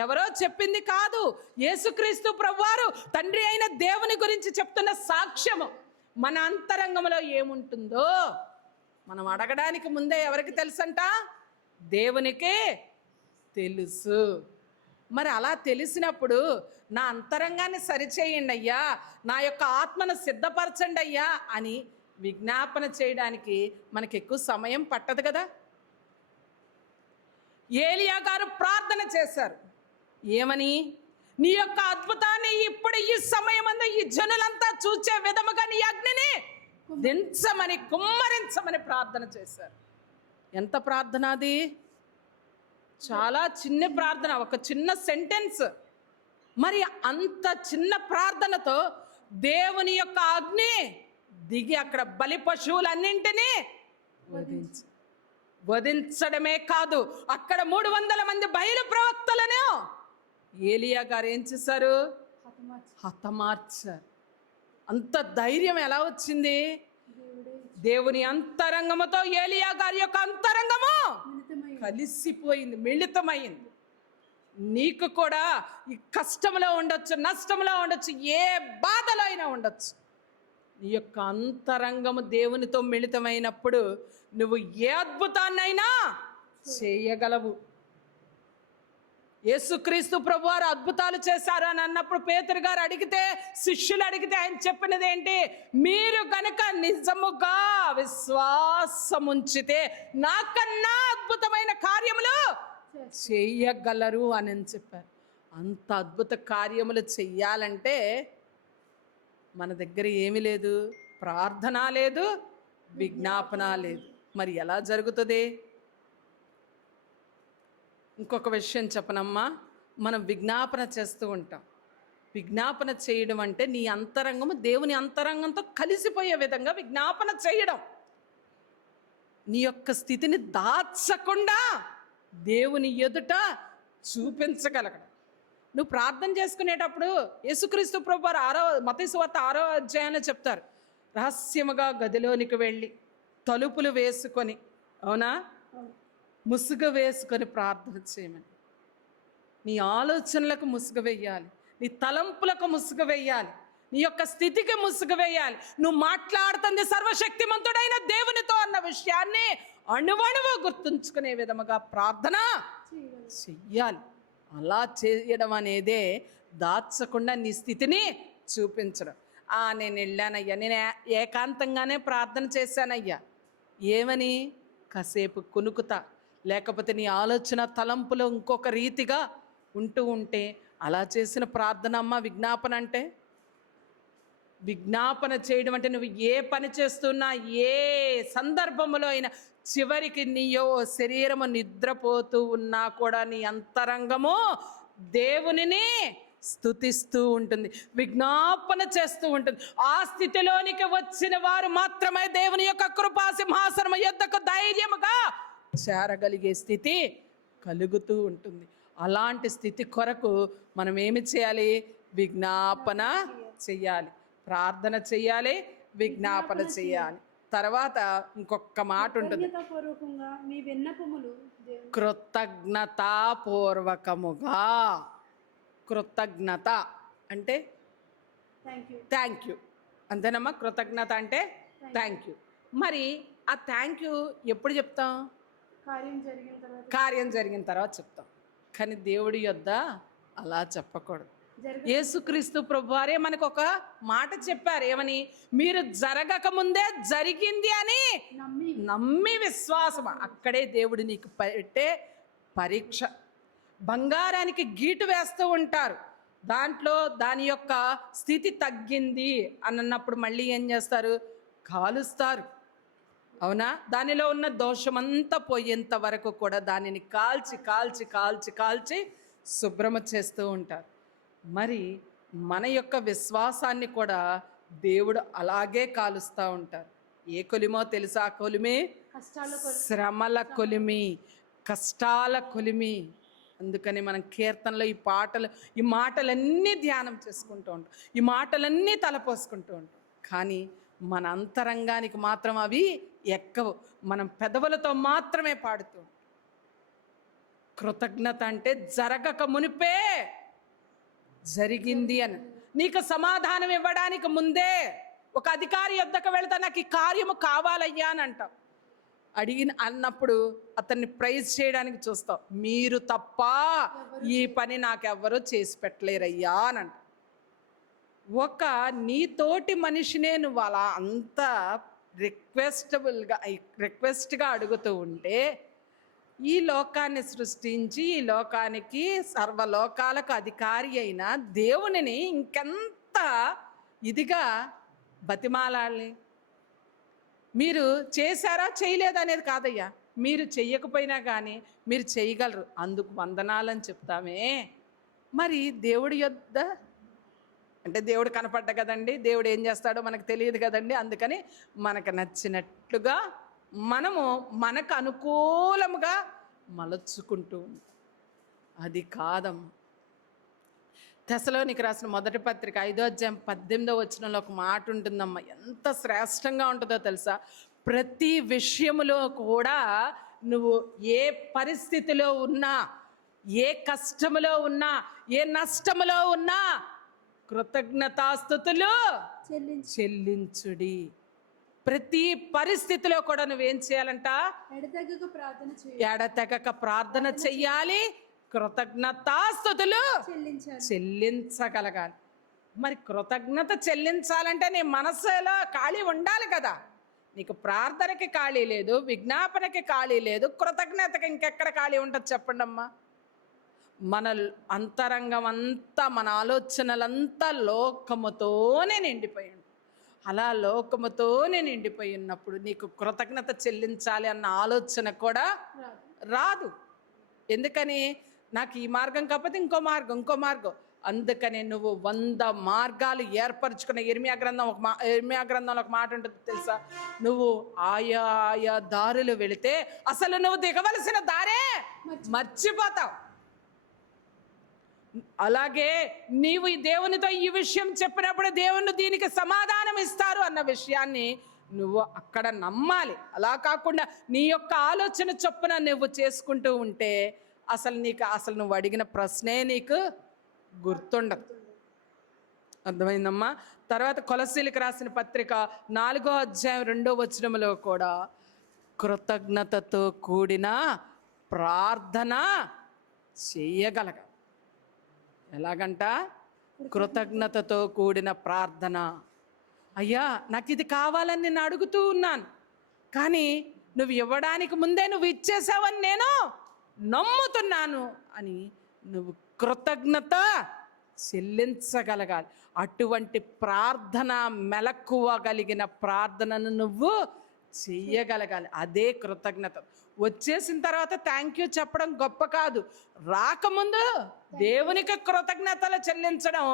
ఎవరో చెప్పింది కాదు, యేసుక్రీస్తు ప్రభువారు తండ్రి అయిన దేవుని గురించి చెప్తున్న సాక్ష్యము. మన అంతరంగంలో ఏముంటుందో మనం అడగడానికి ముందే ఎవరికి తెలుసంట? దేవునికే తెలుసు. మరి అలా తెలిసినప్పుడు నా అంతరంగాన్ని సరిచేయండి అయ్యా, నా యొక్క ఆత్మను సిద్ధపరచండి అయ్యా అని విజ్ఞాపన చేయడానికి మనకి ఎక్కువ సమయం పట్టదు కదా. ఏలియా గారు ప్రార్థన చేశారు. ఏమని? నీ యొక్క అద్భుతాన్ని ఇప్పుడు ఈ సమయమందు ఈ జనులంతా చూచే విధముగా నీ అగ్నిని దించమని, కుమ్మరించమని ప్రార్థన చేశారు. ఎంత ప్రార్థన అది! చాలా చిన్న ప్రార్థన, ఒక చిన్న సెంటెన్స్. మరి అంత చిన్న ప్రార్థనతో దేవుని యొక్క అగ్ని దిగి అక్కడ బలి పశువులన్నింటినీ వధించడమే కాదు, అక్కడ 300 మంది బయలు ప్రవక్తలను ఏలియా గారు ఏం చేశారు? హతమార్చారు. అంత ధైర్యం ఎలా వచ్చింది? దేవుని అంతరంగముతో ఏలియా గారి యొక్క అంతరంగము కలిసిపోయింది, మిళితమైంది. నీకు కూడా ఈ కష్టంలో ఉండొచ్చు, నష్టంలో ఉండొచ్చు, ఏ బాధలో అయినా ఉండొచ్చు. నీ యొక్క అంతరంగము దేవునితో మిళితమైనప్పుడు నువ్వు ఏ అద్భుతాన్నైనా చేయగలవు. యేసుక్రీస్తు ప్రభువారు అద్భుతాలు చేశారు అని అన్నప్పుడు పేతురు గారు అడిగితే, శిష్యులు అడిగితే ఆయన చెప్పినది ఏంటి? మీరు కనుక నిజముగా విశ్వాసముంచితే నాకన్నా అద్భుతమైన కార్యములు చెయ్యగలరు అని చెప్పారు. అంత అద్భుత కార్యములు చెయ్యాలంటే మన దగ్గర ఏమీ లేదు, ప్రార్థన లేదు, విజ్ఞాపన లేదు. మరి ఎలా జరుగుతుంది? ఇంకొక విషయం చెప్పనమ్మా, మనం విజ్ఞాపన చేస్తూ ఉంటాం. విజ్ఞాపన చేయడం అంటే నీ అంతరంగము దేవుని అంతరంగంతో కలిసిపోయే విధంగా విజ్ఞాపన చేయడం. నీ యొక్క స్థితిని దాచకుండా దేవుని ఎదుట చూపించగలగడం. నువ్వు ప్రార్థన చేసుకునేటప్పుడు యేసుక్రీస్తు ప్రభువారు మత్తయి సువార్త 6వ అధ్యాయంలో చెప్తారు, రహస్యముగా గదిలోనికి వెళ్ళి తలుపులు వేసుకొని, అవునా, ముసుగు వేసుకొని ప్రార్థన చేయమని. నీ ఆలోచనలకు ముసుగు వేయాలి, నీ తలంపులకు ముసుగు వేయాలి, నీ యొక్క స్థితికి ముసుగు వేయాలి. నువ్వు మాట్లాడుతుంది సర్వశక్తిమంతుడైన దేవునితో అన్న విషయాన్ని అణువణువు గుర్తుంచుకునే విధముగా ప్రార్థన చెయ్యాలి. అలా చేయడం అనేదే దాచకుండా నీ స్థితిని చూపించడం. నేను వెళ్ళానయ్యా, నేను ఏకాంతంగానే ప్రార్థన చేశానయ్యా. ఏమని? కాసేపు కొనుకుతా, లేకపోతే నీ ఆలోచన తలంపులో ఇంకొక రీతిగా ఉంటే అలా చేసిన ప్రార్థన అమ్మ విజ్ఞాపన అంటే. విజ్ఞాపన చేయడం అంటే నువ్వు ఏ పని చేస్తున్నా, ఏ సందర్భంలో అయినా, చివరికి నీ శరీరము నిద్రపోతూ ఉన్నా కూడా నీ అంతరంగము దేవునిని స్తుతిస్తూ ఉంటుంది, విజ్ఞాపన చేస్తూ ఉంటుంది. ఆ స్థితిలోనికి వచ్చిన వారు మాత్రమే దేవుని యొక్క కృపా సింహాసనం యొద్దకు ధైర్యముగా చేరగలిగే స్థితి కలుగుతూ ఉంటుంది. అలాంటి స్థితి కొరకు మనం ఏమి చేయాలి? విజ్ఞాపన చెయ్యాలి, ప్రార్థన చెయ్యాలి, విజ్ఞాపన చెయ్యాలి. తర్వాత ఇంకొక మాట ఉంటుంది, కృతజ్ఞతాపూర్వకముగా. కృతజ్ఞత అంటే థ్యాంక్ యూ, అంతేనమ్మా? కృతజ్ఞత అంటే థ్యాంక్ యూ. మరి ఆ థ్యాంక్ యూ ఎప్పుడు చెప్తాం? కార్యం జరిగిన తర్వాత చెప్తాం. కానీ దేవుడి యొద్ద అలా చెప్పకూడదు. యేసుక్రీస్తు ప్రభువారే మనకు ఒక మాట చెప్పారు. ఏమని? మీరు జరగక ముందే జరిగింది అని నమ్మి విశ్వాసం. అక్కడే దేవుడు నీకు పెట్టే పరీక్ష. బంగారానికి గీటు వేస్తూ ఉంటారు, దాంట్లో దాని యొక్క స్థితి తగ్గింది అని అన్నప్పుడు మళ్ళీ ఏం చేస్తారు? కాలుస్తారు. అవునా? దానిలో ఉన్న దోషమంతా పోయేంత వరకు కూడా దానిని కాల్చి కాల్చి కాల్చి కాల్చి శుభ్రమ చేస్తూ ఉంటారు. మరి మన యొక్క విశ్వాసాన్ని కూడా దేవుడు అలాగే కాలుస్తూ ఉంటారు. ఏ కొలిమో తెలుసా? ఆ కొలిమి శ్రమల కొలిమి, కష్టాల కొలిమి. అందుకని మనం కీర్తనలో ఈ మాటలన్నీ ధ్యానం చేసుకుంటూ ఉంటాం, ఈ మాటలన్నీ తలపోసుకుంటూ ఉంటాం. కానీ మన అంతరంగానికి మాత్రం అవి ఎక్కవు. మనం పెదవులతో మాత్రమే పాడుతూ ఉంటాం. కృతజ్ఞత అంటే జరగక మునిపే జరిగింది అని, నీకు సమాధానం ఇవ్వడానికి ముందే ఒక అధికారి యొద్దకు వెళితే నాకు ఈ కార్యము కావాలయ్యా అని అంటాం. అన్నప్పుడు అతన్ని ప్రైజ్ చేయడానికి చూస్తాం. మీరు తప్ప ఈ పని నాకెవ్వరూ చేసి పెట్టలేరయ్యా అని అంట. ఒక నీతోటి మనిషినే నువ్వు అలా అంత రిక్వెస్ట్గా అడుగుతూ ఉంటే, ఈ లోకాన్ని సృష్టించి ఈ లోకానికి సర్వలోకాలకు అధికారి అయిన దేవునిని ఇంకెంత ఇదిగా బతిమాలాలి. మీరు చేశారా చేయలేదా అనేది కాదయ్యా, మీరు చెయ్యకపోయినా కానీ మీరు చేయగలరు, అందుకు వందనాలని చెప్తామే. మరి దేవుడి యొద్ద అంటే దేవుడు కనపడ్డ కదండి, దేవుడు ఏం చేస్తాడో మనకు తెలియదు కదండి. అందుకని మనకు నచ్చినట్లుగా మనకు అనుకూలముగా మలచుకుంటూ ఉంటాం. అది కాదమ్మా. తెస్సలోనికి రాసిన మొదటి పత్రిక 5:18 ఒక మాట ఉంటుందమ్మా, ఎంత శ్రేష్టంగా ఉంటుందో తెలుసా? ప్రతి విషయములో కూడా నువ్వు ఏ పరిస్థితిలో ఉన్నా, ఏ కష్టములో ఉన్నా, ఏ నష్టములో ఉన్నా కృతజ్ఞతాస్తుతులు చెల్లించుడి. ప్రతి పరిస్థితిలో కూడా నువ్వేం చేయాలంట? ఎడతెగక ప్రార్థన చెయ్యాలి, కృతజ్ఞతాస్తుతులు చెల్లించగలగాలి. మరి కృతజ్ఞత చెల్లించాలంటే నీ మనసులో ఖాళీ ఉండాలి కదా. నీకు ప్రార్థనకి ఖాళీ లేదు, విజ్ఞాపనకి ఖాళీ లేదు, కృతజ్ఞతకి ఇంకెక్కడ ఖాళీ ఉంటుంది చెప్పండి అమ్మా. మన అంతరంగం అంతా, మన ఆలోచనలంతా లోకముతోనే నిండిపోయి ఉంటుంది. అలా లోకముతోనే నిండిపోయి ఉన్నప్పుడు నీకు కృతజ్ఞత చెల్లించాలి అన్న ఆలోచన కూడా రాదు. ఎందుకని? నాకు ఈ మార్గం కాకపోతే ఇంకో మార్గం. అందుకని నువ్వు 100 మార్గాలు ఏర్పరచుకున్న ఇర్మియా గ్రంథంలో ఒక మాట ఉంటుంది తెలుసా? నువ్వు ఆయా దారులు వెళితే అసలు నువ్వు దిగవలసిన దారే మర్చిపోతావు. అలాగే నీవు ఈ దేవునితో ఈ విషయం చెప్పినప్పుడు దేవుని దీనికి సమాధానం ఇస్తారు అన్న విషయాన్ని నువ్వు అక్కడ నమ్మాలి. అలా కాకుండా నీ యొక్క ఆలోచన చొప్పున నువ్వు చేసుకుంటూ ఉంటే అసలు నువ్వు అడిగిన ప్రశ్నే నీకు గుర్తుండదు. అర్థమైందమ్మా? తర్వాత కొలస్సీలకు రాసిన పత్రిక 4:2 కూడా కృతజ్ఞతతో కూడిన ప్రార్థన చేయగలగ. ఎలాగంట? కృతజ్ఞతతో కూడిన ప్రార్థన. అయ్యా నాకు ఇది కావాలని నేను అడుగుతూ ఉన్నాను, కానీ నువ్వు ఇవ్వడానికి ముందే నువ్వు ఇచ్చేసావని నేను నమ్ముతున్నాను అని నువ్వు కృతజ్ఞత చెల్లించగలగాలి. అటువంటి ప్రార్థన, మెలకువగలిగిన ప్రార్థనను నువ్వు చెయ్యగలగాలి. అదే కృతజ్ఞత. వచ్చేసిన తర్వాత థ్యాంక్ యూ చెప్పడం గొప్ప కాదు, రాకముందు దేవునికి కృతజ్ఞతలు చెల్లించడం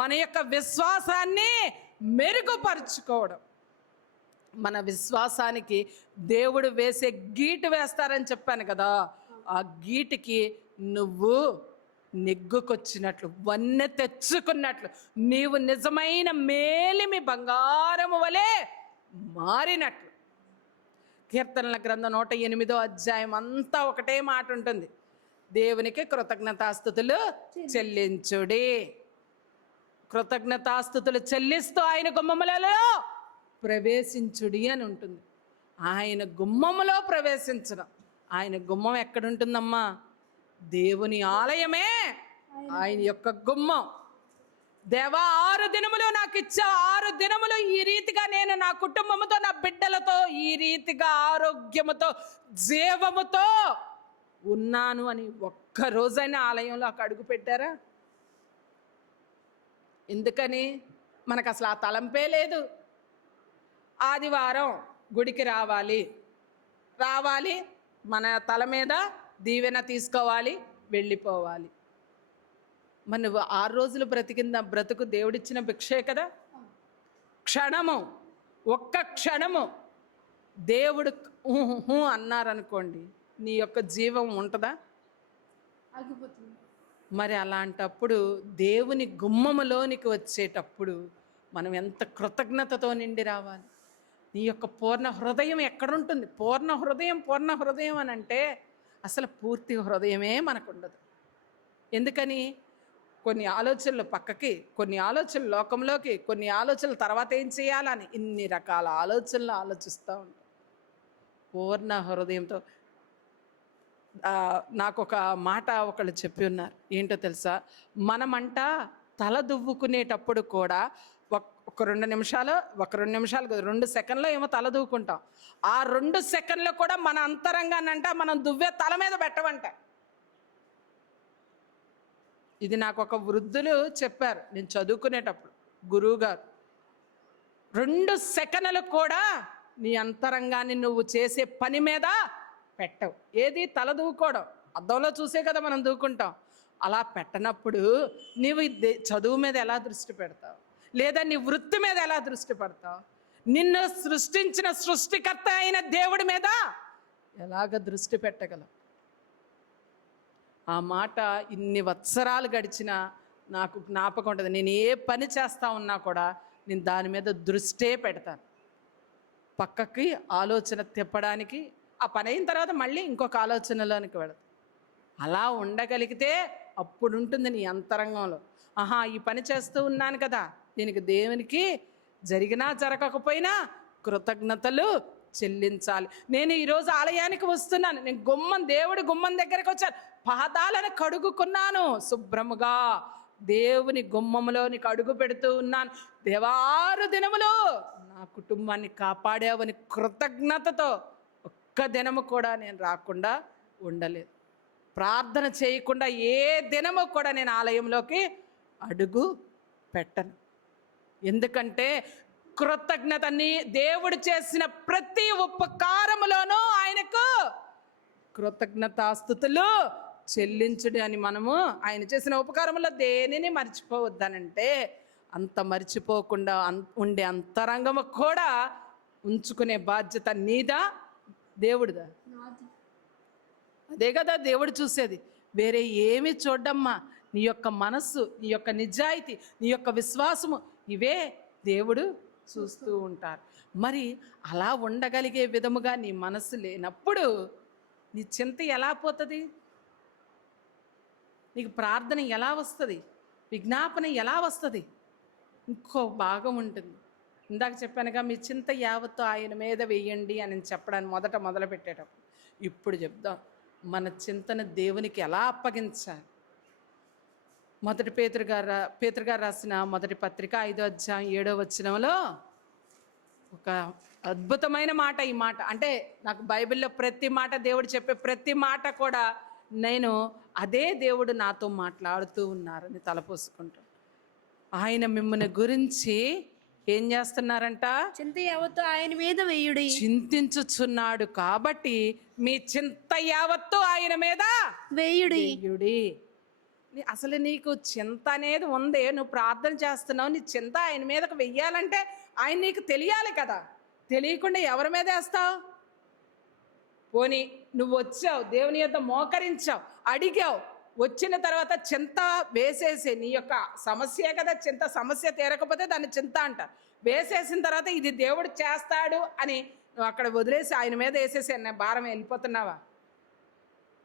మన యొక్క విశ్వాసాన్ని మెరుగుపరుచుకోవడం. మన విశ్వాసానికి దేవుడు వేసే గీటు వేస్తారని చెప్పాను కదా, ఆ గీటికి నువ్వు నెగ్గుకొచ్చినట్లు, వన్నె తెచ్చుకున్నట్లు, నీవు నిజమైన మేలిమి బంగారము వలె మారినట్లు. కీర్తనల గ్రంథం 108 అంతా ఒకటే మాట ఉంటుంది, దేవునికి కృతజ్ఞతాస్తుతులు చెల్లించుడి. కృతజ్ఞతాస్తుతులు చెల్లిస్తూ ఆయన గుమ్మములలో ప్రవేశించుడి అని ఉంటుంది. ఆయన గుమ్మములో ప్రవేశించడం. ఆయన గుమ్మం ఎక్కడుంటుందమ్మా? దేవుని ఆలయమే ఆయన యొక్క గుమ్మం. దేవా 6 దినములు నాకు ఇచ్చావు, 6 దినములు ఈ రీతిగా నేను నా కుటుంబముతో, నా బిడ్డలతో ఈ రీతిగా ఆరోగ్యముతో, జీవముతో ఉన్నాను అని ఒక్క రోజైనా ఆలయంలో అడుగు పెట్టారా? ఎందుకని? మనకు అసలు ఆ తలంపే లేదు. ఆదివారం గుడికి రావాలి, మన తల మీద దీవెన తీసుకోవాలి, వెళ్ళిపోవాలి. మరి నువ్వు 6 రోజులు బ్రతికింద బ్రతుకు దేవుడిచ్చిన భిక్షే కదా. క్షణము, ఒక్క క్షణము దేవుడు అన్నారనుకోండి, నీ యొక్క జీవం ఉంటుందా? ఆగిపోతుంది. మరి అలాంటప్పుడు దేవుని గుమ్మములోనికి వచ్చేటప్పుడు మనం ఎంత కృతజ్ఞతతో నిండి రావాలి. నీ యొక్క పూర్ణ హృదయం ఎక్కడుంటుంది? పూర్ణ హృదయం అని అంటే అసలు పూర్తి హృదయమే మనకు ఉండదు. ఎందుకని? కొన్ని ఆలోచనలు పక్కకి, కొన్ని ఆలోచనలు లోకంలోకి, కొన్ని ఆలోచనలు తర్వాత ఏం చేయాలని, ఇన్ని రకాల ఆలోచనలు ఆలోచిస్తూ ఉంటాం. పూర్ణ హృదయంతో నాకు ఒక మాట ఒకళ్ళు చెప్పి ఉన్నారు. ఏంటో తెలుసా? మనమంట తల దువ్వుకునేటప్పుడు కూడా ఒక 2 నిమిషాలు 2 సెకండ్లో ఏమో తల దువ్వుకుంటాం. ఆ 2 సెకండ్లు కూడా మన అంతరంగానంట మనం దువ్వే తల మీద పెట్టమంట. ఇది నాకు ఒక వృద్ధులు చెప్పారు నేను చదువుకునేటప్పుడు, గురువు గారు. 2 సెకండ్లు కూడా నీ అంతరంగాన్ని నువ్వు చేసే పని మీద పెట్టవు. ఏది? తల దూకోవడం. అద్దంలో చూసే కదా మనం దూకుంటాం. అలా పెట్టనప్పుడు నీవు చదువు మీద ఎలా దృష్టి పెడతావు? లేదా నీ వృత్తి మీద ఎలా దృష్టి పెడతావు? నిన్ను సృష్టించిన సృష్టికర్త అయిన దేవుడి మీద ఎలాగ దృష్టి పెట్టగలవు? ఆ మాట ఇన్ని వత్సరాలు గడిచినా నాకు జ్ఞాపకం ఉంటుంది. నేను ఏ పని చేస్తా ఉన్నా కూడా నేను దాని మీద దృష్టే పెడతాను. పక్కకి ఆలోచన తిప్పడానికి, ఆ పని అయిన తర్వాత మళ్ళీ ఇంకొక ఆలోచనలోనికి వెళతాను. అలా ఉండగలిగితే అప్పుడు ఉంటుంది నీ అంతరంగంలో, ఆహా ఈ పని చేస్తూ ఉన్నాను కదా, దీనికి దేవునికి జరిగినా జరగకపోయినా కృతజ్ఞతలు చెల్లించాలి. నేను ఈరోజు ఆలయానికి వస్తున్నాను, నేను దేవుడి గుమ్మం దగ్గరికి వచ్చాను, పాదాలను కడుగుకున్నాను, శుభ్రముగా దేవుని గుమ్మములోనికి అడుగు పెడుతూ ఉన్నాను. దేవారు దినములో నా కుటుంబాన్ని కాపాడావని కృతజ్ఞతతో ఒక్క దినము కూడా నేను రాకుండా ఉండలేదు. ప్రార్థన చేయకుండా ఏ దినము కూడా నేను ఆలయంలోకి అడుగు పెట్టను. ఎందుకంటే కృతజ్ఞతని దేవుడు చేసిన ప్రతి ఉపకారములోనూ ఆయనకు కృతజ్ఞతాస్తుతులు చెల్లించుడు అని మనము ఆయన చేసిన ఉపకారములో దేనిని మర్చిపోవద్దనంటే, అంత మర్చిపోకుండా ఉండే అంతరంగము కూడా ఉంచుకునే బాధ్యత నీదా దేవుడిదా? అదే కదా దేవుడు చూసేది. వేరే ఏమి చూడమ్మా, నీ యొక్క మనస్సు, నీ యొక్క నిజాయితీ, నీ యొక్క విశ్వాసము, ఇవే దేవుడు చూస్తూ ఉంటారు. మరి అలా ఉండగలిగే విధముగా నీ మనస్సు లేనప్పుడు నీ చింత ఎలా పోతుంది? నీకు ప్రార్థన ఎలా వస్తుంది? విజ్ఞాపన ఎలా వస్తుంది? ఇంకో భాగం ఉంటుంది. ఇందాక చెప్పానుగా, మీ చింత యావత్తు ఆయన మీద వేయండి అని చెప్పడానికి మొదలు పెట్టేటప్పుడు. ఇప్పుడు చెప్దాం, మన చింతన దేవునికి ఎలా అప్పగించాలి. మొదటి పేతురు గారు రాసిన మొదటి పత్రిక 5వ అధ్యాయం 7వ వచనంలో ఒక అద్భుతమైన మాట. ఈ మాట అంటే నాకు బైబిల్లో ప్రతి మాట, దేవుడు చెప్పే ప్రతి మాట కూడా నేను అదే దేవుడు నాతో మాట్లాడుతూ ఉన్నారని తలపోసుకుంటాను. ఆయన మిమ్మల్ని గురించి ఏం చేస్తున్నారంట? చింత యావత్తు ఆయన మీద వేయుడి. చింతించుచున్నాడు కాబట్టి మీ చింత యావత్తు ఆయన మీద వేయుడి. అసలు నీకు చింత అనేది ఉంది, నువ్వు ప్రార్థన చేస్తున్నావు, నీ చింత ఆయన మీదకు వెయ్యాలంటే ఆయన నీకు తెలియాలి కదా. తెలియకుండా ఎవరి మీద వేస్తావు? పోనీ నువ్వు వచ్చావు, దేవుని యొద్ద మోకరించావు, అడిగావు, వచ్చిన తర్వాత చింత వేసేసి, నీ యొక్క సమస్యే కదా చింత, సమస్య తీరకపోతే దాన్ని చింత అంటారు. వేసేసిన తర్వాత ఇది దేవుడు చేస్తాడు అని నువ్వు అక్కడ వదిలేసి ఆయన మీద వేసేసి నా భారం వెళ్ళిపోతున్నావా?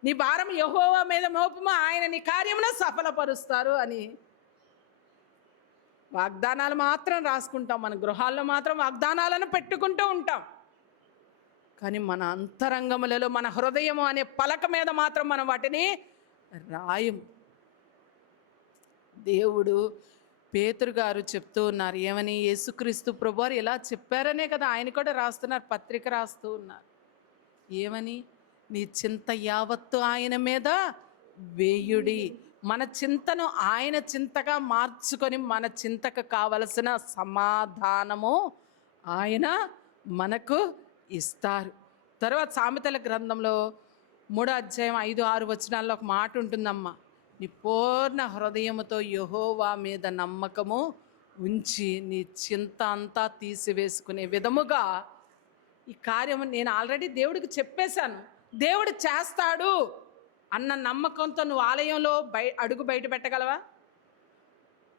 నీ భారం యెహోవా మీద మోపము, ఆయన నీ కార్యమును సఫలపరుస్తారు అని వాగ్దానాలు మాత్రం రాసుకుంటాం. మన గృహాల్లో మాత్రం వాగ్దానాలను పెట్టుకుంటూ ఉంటాం. కానీ మన అంతరంగములలో, మన హృదయము అనే పలక మీద మాత్రం మనం వాటిని రాయం. దేవుడు పేతురు గారు చెప్తూ ఉన్నారు ఏమని? యేసుక్రీస్తు ప్రభువారు ఇలా చెప్పారనే కదా ఆయన కూడా రాస్తున్నారు, పత్రిక రాస్తూ ఉన్నారు. ఏమని? నీ చింత యావత్తు ఆయన మీద వేయుడి. మన చింతను ఆయన చింతగా మార్చుకొని మన చింతకు కావలసిన సమాధానము ఆయన మనకు ఇస్తారు. తర్వాత సామెతల గ్రంథంలో 3:5-6 ఒక మాట ఉంటుందమ్మా. నీ పూర్ణ హృదయముతో యెహోవా మీద నమ్మకము ఉంచి నీ చింత అంతా తీసివేసుకునే విధముగా ఈ కార్యము నేను ఆల్రెడీ దేవుడికి చెప్పేశాను, దేవుడు చేస్తాడు అన్న నమ్మకంతో నువ్వు ఆలయంలో అడుగు బయట పెట్టగలవా?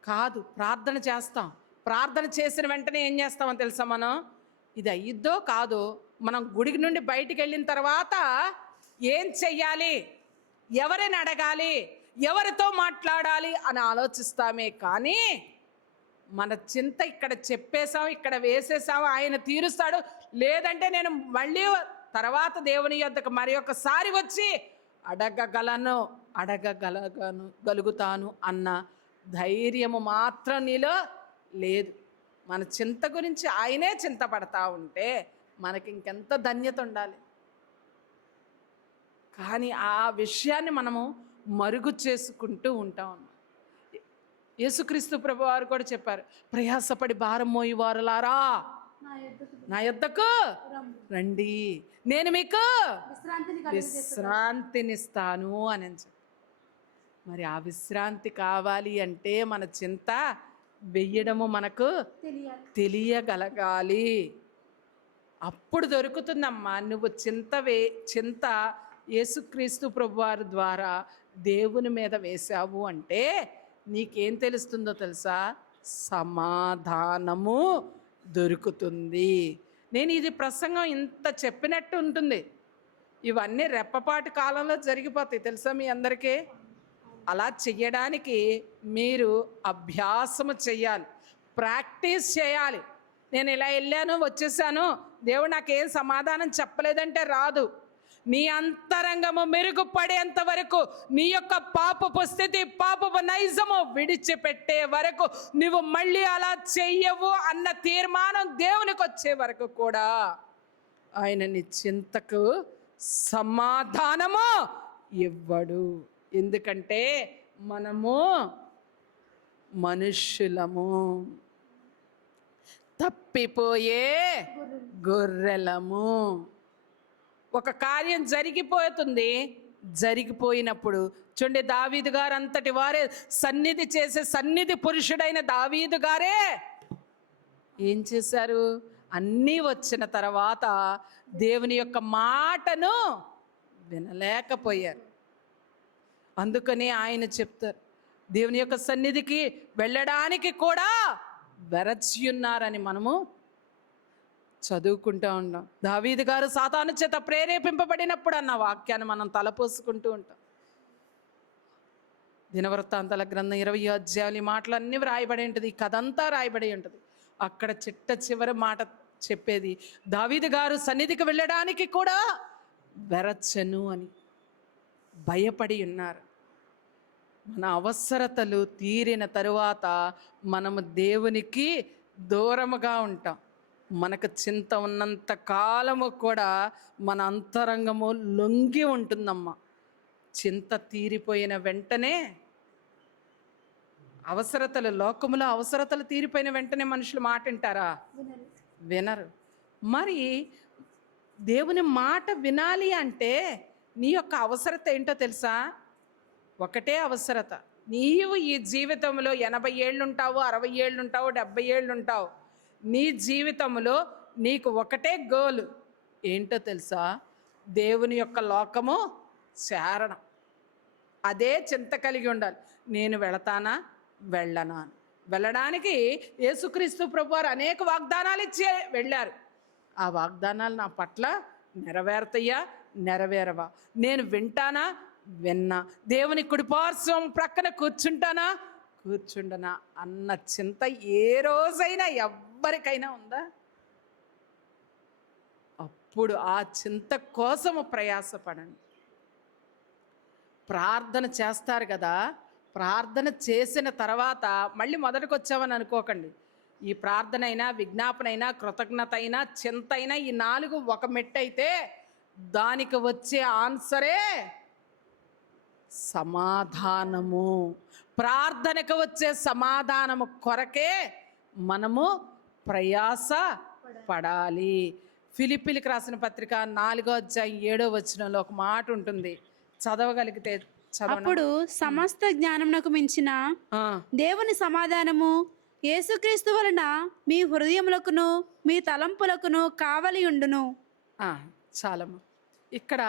కాదు. ప్రార్థన చేస్తాం. ప్రార్థన చేసిన వెంటనే ఏం చేస్తామో తెలుసా? మనం ఇది అయ్యిద్దో కాదో, మనం గుడికి నుండి బయటికి వెళ్ళిన తర్వాత ఏం చెయ్యాలి, ఎవరిని అడగాలి, ఎవరితో మాట్లాడాలి అని ఆలోచిస్తామే. కానీ మన చింత ఇక్కడ చెప్పేశాం, ఇక్కడ వేసేసాం, ఆయన తీరుస్తాడు. లేదంటే నేను మళ్ళీ తర్వాత దేవుని యొద్దకు మరి ఒకసారి వచ్చి గలుగుతాను అన్న ధైర్యము మాత్రం నీలో లేదు. మన చింత గురించి ఆయనే చింతపడతా ఉంటే మనకి ఇంకెంత ధన్యత ఉండాలి. కానీ ఆ విషయాన్ని మనము మరుగు చేసుకుంటూ ఉంటాం అన్నమాట. యేసుక్రీస్తు ప్రభువారు కూడా చెప్పారు, ప్రయాసపడి భారం మోయువారులారా నా యొద్దకు రండి, నేను మీకు విశ్రాంతినిస్తాను అని చెప్పి. మరి ఆ విశ్రాంతి కావాలి అంటే మన చింత వెయ్యడము మనకు తెలియగలగాలి. అప్పుడు దొరుకుతుందమ్మా. నువ్వు చింత యేసుక్రీస్తు ప్రభువారి ద్వారా దేవుని మీద వేశావు అంటే నీకేం తెలుస్తుందో తెలుసా? సమాధానము దొరుకుతుంది. నేను ఇది ప్రసంగం ఇంత చెప్పినట్టు ఉంటుంది, ఇవన్నీ రెప్పపాటు కాలంలో జరిగిపోతాయి తెలుసా మీ అందరికీ. అలా చెయ్యడానికి మీరు అభ్యాసము చెయ్యాలి, ప్రాక్టీస్ చేయాలి. నేను ఇలా వెళ్ళాను వచ్చేసాను, దేవుడు నాకేం సమాధానం చెప్పలేదంటే రాదు. నీ అంతరంగము మెరుగుపడేంత వరకు, నీ యొక్క పాపపు స్థితి, పాపపు నైజము విడిచిపెట్టే వరకు, నువ్వు మళ్ళీ అలా చెయ్యవు అన్న తీర్మానం దేవునికి వచ్చే వరకు కూడా ఆయన నీ చింతకు సమాధానము ఇవ్వడు. ఎందుకంటే మనము మనుష్యులము, తప్పిపోయే గొర్రెలము. ఒక కార్యం జరిగిపోతుంది, జరిగిపోయినప్పుడు చూడండి, దావీదు గారు అంతటి వారే సన్నిధి చేసే సన్నిధి పురుషుడైన దావీదు గారే ఏం చేశారు? అన్నీ వచ్చిన తర్వాత దేవుని యొక్క మాటను వినలేకపోయారు. అందుకనే ఆయన చెప్తారు, దేవుని యొక్క సన్నిధికి వెళ్ళడానికి కూడా వెరచియున్నారని మనము చదువుకుంటూ ఉంటాం. దావీదు గారు సాతాను చేత ప్రేరేపింపబడినప్పుడు అన్న వాక్యాన్ని మనం తలపోసుకుంటూ ఉంటాం. దినవృత్తాంతాల గ్రంథం 20వ అధ్యాయం ఈ మాటలన్నీ వ్రాయబడి ఉంటుంది, ఈ కథ అంతా రాయబడి ఉంటుంది. అక్కడ చివరి మాట చెప్పేది, దావీదు గారు సన్నిధికి వెళ్ళడానికి కూడా వెరచను అని భయపడి ఉన్నారు. మన అవసరతలు తీరిన తరువాత మనము దేవునికి దూరముగా ఉంటాం. మనకు చింత ఉన్నంత కాలము కూడా మన అంతరంగము లొంగి ఉంటుందమ్మా. చింత తీరిపోయిన వెంటనే అవసరతలు, లోకములో అవసరతలు తీరిపోయిన వెంటనే మనుషులు మాట వింటారా? వినరు. మరి దేవుని మాట వినాలి అంటే నీ యొక్క అవసరత ఏంటో తెలుసా? ఒకటే అవసరత. నీవు ఈ జీవితంలో 80 ఏళ్ళు ఉంటావు, 60 ఏళ్ళు ఉంటావు, 70 ఏళ్ళు ఉంటావు. నీ జీవితంలో నీకు ఒకటే గోల్ ఏంటో తెలుసా? దేవుని యొక్క లోకము చేరడం. అదే చింత కలిగి ఉండాలి. నేను వెళతానా వెళ్ళనా? వెళ్ళడానికి యేసుక్రీస్తు ప్రభువారు అనేక వాగ్దానాలు ఇచ్చి వెళ్ళారు. ఆ వాగ్దానాలు నా పట్ల నెరవేరుతాయా నెరవేరవా? నేను వింటానా విన్నా? దేవుని కుడిపార్శ్వం ప్రక్కన కూర్చుంటానా కూర్చుండనా అన్న చింత ఏ రోజైనా ఎవ్వరికైనా ఉందా? అప్పుడు ఆ చింత కోసము ప్రయాసపడండి. ప్రార్థన చేస్తారు కదా, ప్రార్థన చేసిన తర్వాత మళ్ళీ మొదటికి వచ్చామని అనుకోకండి. ఈ ప్రార్థన అయినా, విజ్ఞాపన అయినా, కృతజ్ఞత అయినా, చింత అయినా, ఈ 4 ఒక మెట్టు అయితే దానికి వచ్చే ఆన్సరే సమాధానము. ప్రార్థనకు వచ్చే సమాధానము కొరకే మనము ప్రయాస పడాలి. ఫిలిప్పీలకు రాసిన పత్రిక 4:7 ఒక మాట ఉంటుంది, చదవగలిగితే చదవండి. అప్పుడు సమస్త జ్ఞానమునకు మించిన ఆ, దేవుని సమాధానము యేసుక్రీస్తు వలన మీ హృదయములకును మీ తలంపులకును కావలి ఉండును. చాలమ్మా. ఇక్కడ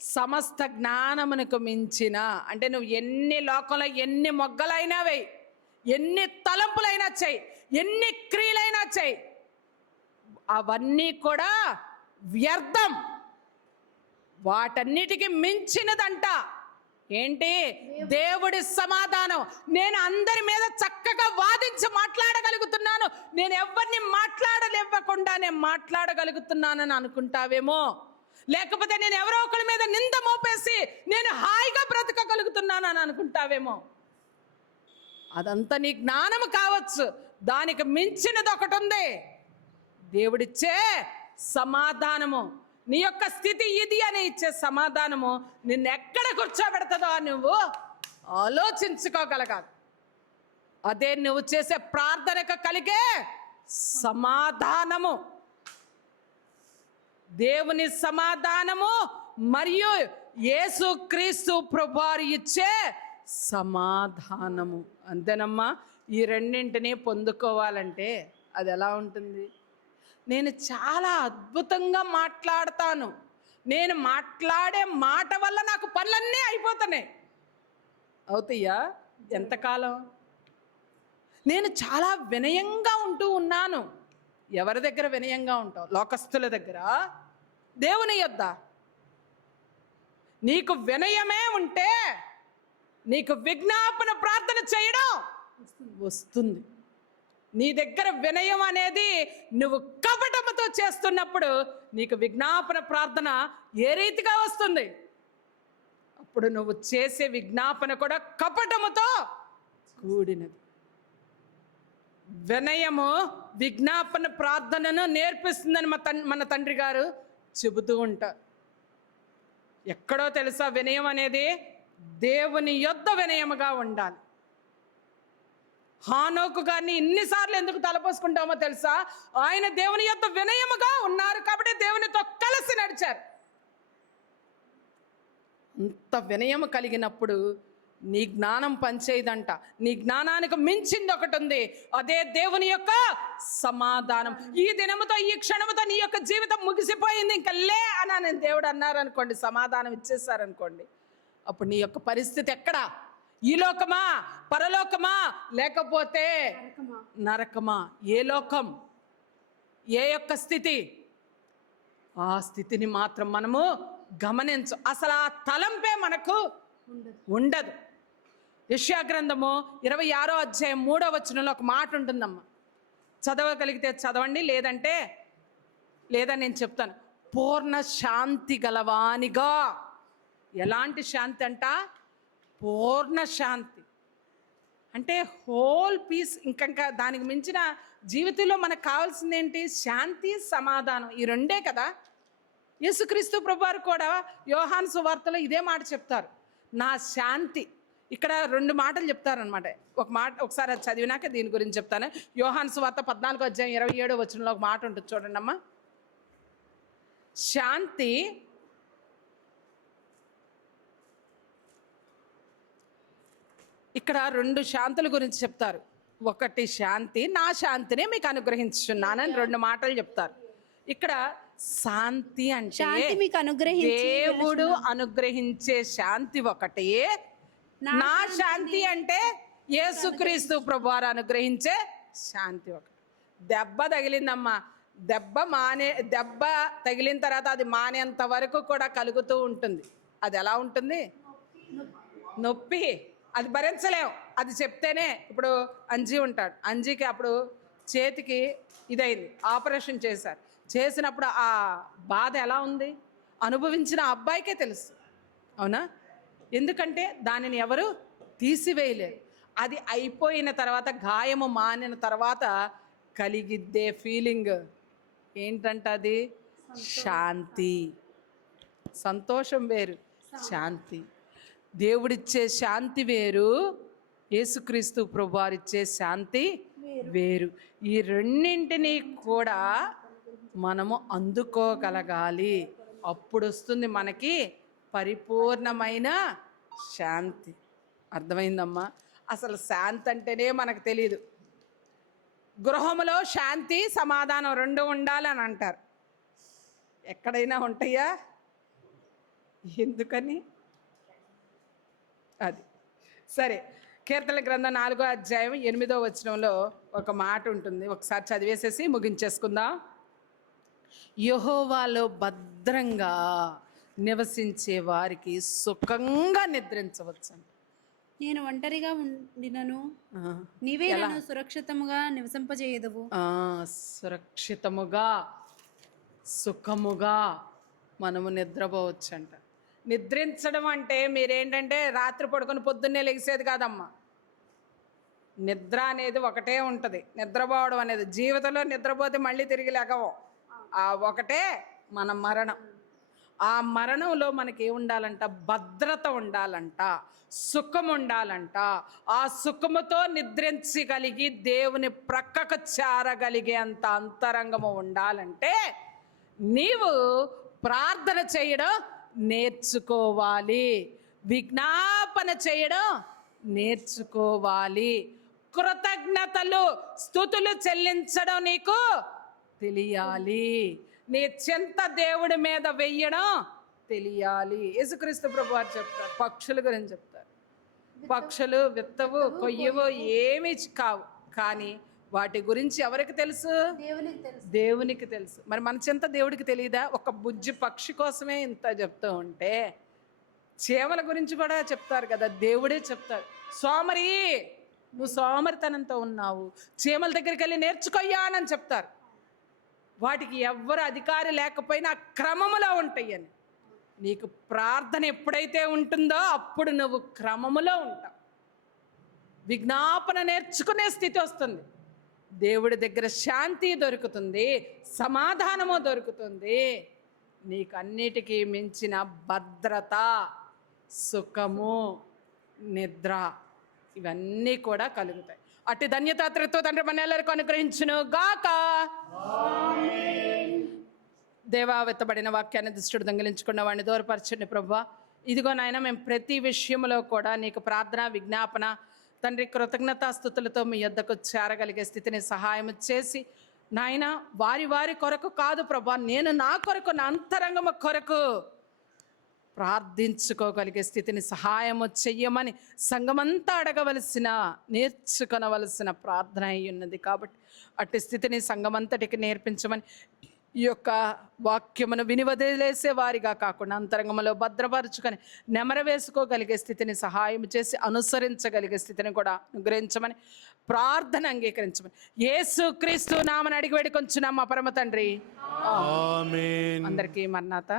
సమస్త జ్ఞానమునకు మించిన అంటే నువ్వు ఎన్ని లోకంలో ఎన్ని మొగ్గలైనా వేయి, ఎన్ని తలంపులైనా చెయ్యి, ఎన్ని క్రియలైనా చెయ్యి, అవన్నీ కూడా వ్యర్థం. వాటన్నిటికీ మించినదంట ఏంటి? దేవుడి సమాధానం. నేను అందరి మీద చక్కగా వాదించి మాట్లాడగలుగుతున్నాను, నేను ఎవరిని మాట్లాడలేవ్వకుండా నేను మాట్లాడగలుగుతున్నానని అనుకుంటావేమో, లేకపోతే నేను ఎవరో ఒకరి మీద నింద మోపేసి నేను హాయిగా బ్రతకగలుగుతున్నాను అని అనుకుంటావేమో. అదంతా నీ జ్ఞానము కావచ్చు, దానికి మించినది ఒకటి ఉంది, దేవుడిచ్చే సమాధానము. నీ యొక్క స్థితి ఇది అని ఇచ్చే సమాధానము నిన్ను ఎక్కడ కూర్చోబెడతదో నువ్వు ఆలోచించుకోగలగాలి. అదే నువ్వు చేసే ప్రార్థనకు కలిగే సమాధానము. దేవుని సమాధానము మరియు యేసుక్రీస్తు ప్రభువారు ఇచ్చే సమాధానము. అంతేనమ్మా. ఈ రెండింటిని పొందుకోవాలంటే అది ఎలా ఉంటుంది? నేను చాలా అద్భుతంగా మాట్లాడతాను, నేను మాట్లాడే మాట వల్ల నాకు పనులన్నీ అయిపోతున్నాయి. అవుతాయా? ఎంతకాలం? నేను చాలా వినయంగా ఉంటూ ఉన్నాను. ఎవరి దగ్గర వినయంగా ఉంటావు? లోకస్తుల దగ్గర, దేవుని యొద్ద. నీకు వినయమే ఉంటే నీకు విజ్ఞాపన ప్రార్థన చేయడం వస్తుంది. నీ దగ్గర వినయం అనేది నువ్వు కపటముతో చేస్తున్నప్పుడు నీకు విజ్ఞాపన ప్రార్థన ఏ రీతిగా వస్తుంది? అప్పుడు నువ్వు చేసే విజ్ఞాపన కూడా కపటముతో కూడినది. వినయము విజ్ఞాపన ప్రార్థనను నేర్పిస్తుందని మన తండ్రి గారు చెబుతూ ఉంటారు. ఎక్కడో తెలుసా? వినయం అనేది దేవుని యొద్ద వినయముగా ఉండాలి. హానోకు గారిని ఇన్నిసార్లు ఎందుకు తలపోసుకుంటామో తెలుసా? ఆయన దేవుని యొద్ద వినయముగా ఉన్నారు కాబట్టి దేవునితో కలిసి నడిచారు. అంత వినయము కలిగినప్పుడు నీ జ్ఞానం పనిచేయదంట. నీ జ్ఞానానికి మించింది ఒకటి ఉంది, అదే దేవుని యొక్క సమాధానం. ఈ దినముతో ఈ క్షణముతో నీ యొక్క జీవితం ముగిసిపోయింది, ఇంకా లే అని దేవుడు అన్నారనుకోండి, సమాధానం ఇచ్చేసారనుకోండి, అప్పుడు నీ యొక్క పరిస్థితి ఎక్కడ? ఈ లోకమా, పరలోకమా, లేకపోతే నరకమా? ఏ లోకం, ఏ యొక్క స్థితి? ఆ స్థితిని మాత్రం మనము గమనించు. అసలు ఆ తలంపే మనకు ఉండదు. యెషయా గ్రంథము 26:3 ఒక మాట ఉంటుందమ్మా. చదవగలిగితే చదవండి, లేదా నేను చెప్తాను. పూర్ణ శాంతి గలవానిగా. ఎలాంటి శాంతి అంట? పూర్ణ శాంతి అంటే హోల్ పీస్. ఇంకా దానికి మించిన జీవితంలో మనకు కావాల్సింది ఏంటి? శాంతి, సమాధానం. ఈ రెండే కదా. యేసుక్రీస్తు ప్రభువారు కూడా యోహాను సువార్తలో ఇదే మాట చెప్తారు, నా శాంతి. ఇక్కడ 2 మాటలు చెప్తారనమాట. ఒక మాట ఒకసారి అది చదివినాక దీని గురించి చెప్తాను. యోహాను సువార్త 14:27 ఒక మాట ఉంటుంది, చూడండి అమ్మా. శాంతి ఇక్కడ 2 శాంతుల గురించి చెప్తారు. ఒకటి శాంతి, నా శాంతిని మీకు అనుగ్రహించున్నానని 2 మాటలు చెప్తారు. ఇక్కడ శాంతి అంటే దేవుడు అనుగ్రహించే శాంతి ఒకటి. నా శాంతి అంటే యేసుక్రీస్తు ప్రభువారు అనుగ్రహించే శాంతి ఒకటి. దెబ్బ తగిలిందమ్మా, దెబ్బ తగిలిన తర్వాత అది మానేంత వరకు కూడా కలుగుతూ ఉంటుంది. అది ఎలా ఉంటుంది? నొప్పి. అది భరించలేం. అది చెప్తేనే, ఇప్పుడు అంజీ ఉంటాడు, అంజీకి అప్పుడు చేతికి ఇదైంది, ఆపరేషన్ చేసినప్పుడు ఆ బాధ ఎలా ఉంది అనుభవించిన అబ్బాయికే తెలుసు, అవునా? ఎందుకంటే దానిని ఎవరు తీసివేయలేరు. అది అయిపోయిన తర్వాత, గాయము మానిన తర్వాత కలిగిద్దే ఫీలింగ్ ఏంటంట? అది శాంతి. సంతోషం వేరు, శాంతి. దేవుడిచ్చే శాంతి వేరు, యేసుక్రీస్తు ప్రభువారిచ్చే శాంతి వేరు. ఈ రెండింటినీ కూడా మనము అందుకోగలగాలి. అప్పుడు వస్తుంది మనకి పరిపూర్ణమైన శాంతి. అర్థమైందమ్మా? అసలు శాంతి అంటేనే మనకు తెలియదు. గృహములో శాంతి సమాధానం రెండు ఉండాలని అంటారు. ఎక్కడైనా ఉంటాయా? ఎందుకని? అది సరే. కీర్తన గ్రంథం 4వ అధ్యాయం 8వ వచనంలో ఒక మాట ఉంటుంది. ఒకసారి చదివేసేసి ముగించేసుకుందాం. యెహోవాలో భద్రంగా నివసించే వారికి సుఖంగా నిద్రించవచ్చు. నేను ఒంటరిగా ఉండినను నీవే నన్ను సురక్షితముగా నివసింపజేయదువు. సురక్షితముగా సుఖముగా మనము నిద్రపోవచ్చు అంట. నిద్రించడం అంటే మీరేంటంటే రాత్రి పడుకొని పొద్దున్నే లెగిసేది కాదమ్మా. నిద్ర అనేది ఒకటే ఉంటుంది. నిద్రపోవడం అనేది జీవితంలో నిద్రపోతే మళ్ళీ తిరిగి లేకవు. ఆ ఒకటే మన మరణం. ఆ మరణంలో మనకి ఏముండాలంట? భద్రత ఉండాలంట, సుఖం ఉండాలంట. ఆ సుఖముతో నిద్రించగలిగి దేవుని ప్రక్కకు చేరగలిగే అంత అంతరంగము ఉండాలంటే నీవు ప్రార్థన చేయడం నేర్చుకోవాలి, విజ్ఞాపన చేయడం నేర్చుకోవాలి, కృతజ్ఞతలు స్తుతులు చెల్లించడం నీకు తెలియాలి, నీ చింత దేవుడి మీద వెయ్యడం తెలియాలి. యేసుక్రీస్తు ప్రభు వారు చెప్తారు, పక్షుల గురించి చెప్తారు. పక్షులు విత్తవు కొయ్యవు ఏమీ కావు, కానీ వాటి గురించి ఎవరికి తెలుసు? దేవునికి తెలుసు. మరి మన చింత దేవుడికి తెలియదా? ఒక బుజ్జి పక్షి కోసమే ఇంత చెప్తూ ఉంటే చీమల గురించి కూడా చెప్తారు కదా, దేవుడే చెప్తారు. సోమరి, నువ్వు సోమరితనంతో ఉన్నావు, చీమల దగ్గరికి వెళ్ళి నేర్చుకోయ్యా అని చెప్తారు. వాటికి ఎవ్వరు అధికారి లేకపోయినా క్రమములో ఉంటాయి అని. నీకు ప్రార్థన ఎప్పుడైతే ఉంటుందో అప్పుడు నువ్వు క్రమములో ఉంటావు. విజ్ఞాపన నేర్చుకునే స్థితి వస్తుంది. దేవుడి దగ్గర శాంతి దొరుకుతుంది, సమాధానము దొరుకుతుంది. నీకు అన్నిటికీ మించిన భద్రత, సుఖము, నిద్ర ఇవన్నీ కూడా కలుగుతాయి. అట్టి ధన్యతాత్రతో తండ్రి మన ಎಲ್ಲರಿಗೂ అనుగ్రహించును గాక. దేవా, వెత్తబడిన వాక్యాన్ని దుష్టుడు దొంగిలించుకున్న వాడిని దూరపరచండి ప్రభువా. ఇదిగో నాయన, మేము ప్రతి విషయంలో కూడా నీకు ప్రార్థన, విజ్ఞాపన తండ్రి కృతజ్ఞతాస్తుతులతో మీ యొద్దకు చేరగలిగే స్థితిని సహాయం చేసి నాయన, వారి వారి కొరకు కాదు ప్రభా, నేను నా కొరకు, నా అంతరంగము కొరకు ప్రార్థించుకోగలిగే స్థితిని సహాయము చెయ్యమని సంఘమంతా అడగవలసిన, నేర్చుకొనవలసిన ప్రార్థన అయి ఉన్నది. కాబట్టి అట్టి స్థితిని సంఘమంతటికి నేర్పించమని, ఈ యొక్క వాక్యమును విని వదిలేసే వారిగా కాకుండా అంతరంగంలో భద్రపరుచుకొని నెమరవేసుకోగలిగే స్థితిని సహాయం చేసి అనుసరించగలిగే స్థితిని కూడా అనుగ్రహించమని ప్రార్థన అంగీకరించమని యేసు క్రీస్తు నామమున అడిగి వేడుకొంచున్నాం మా పరమ తండ్రి. ఆమేన్. అందరికీ మన్నాత.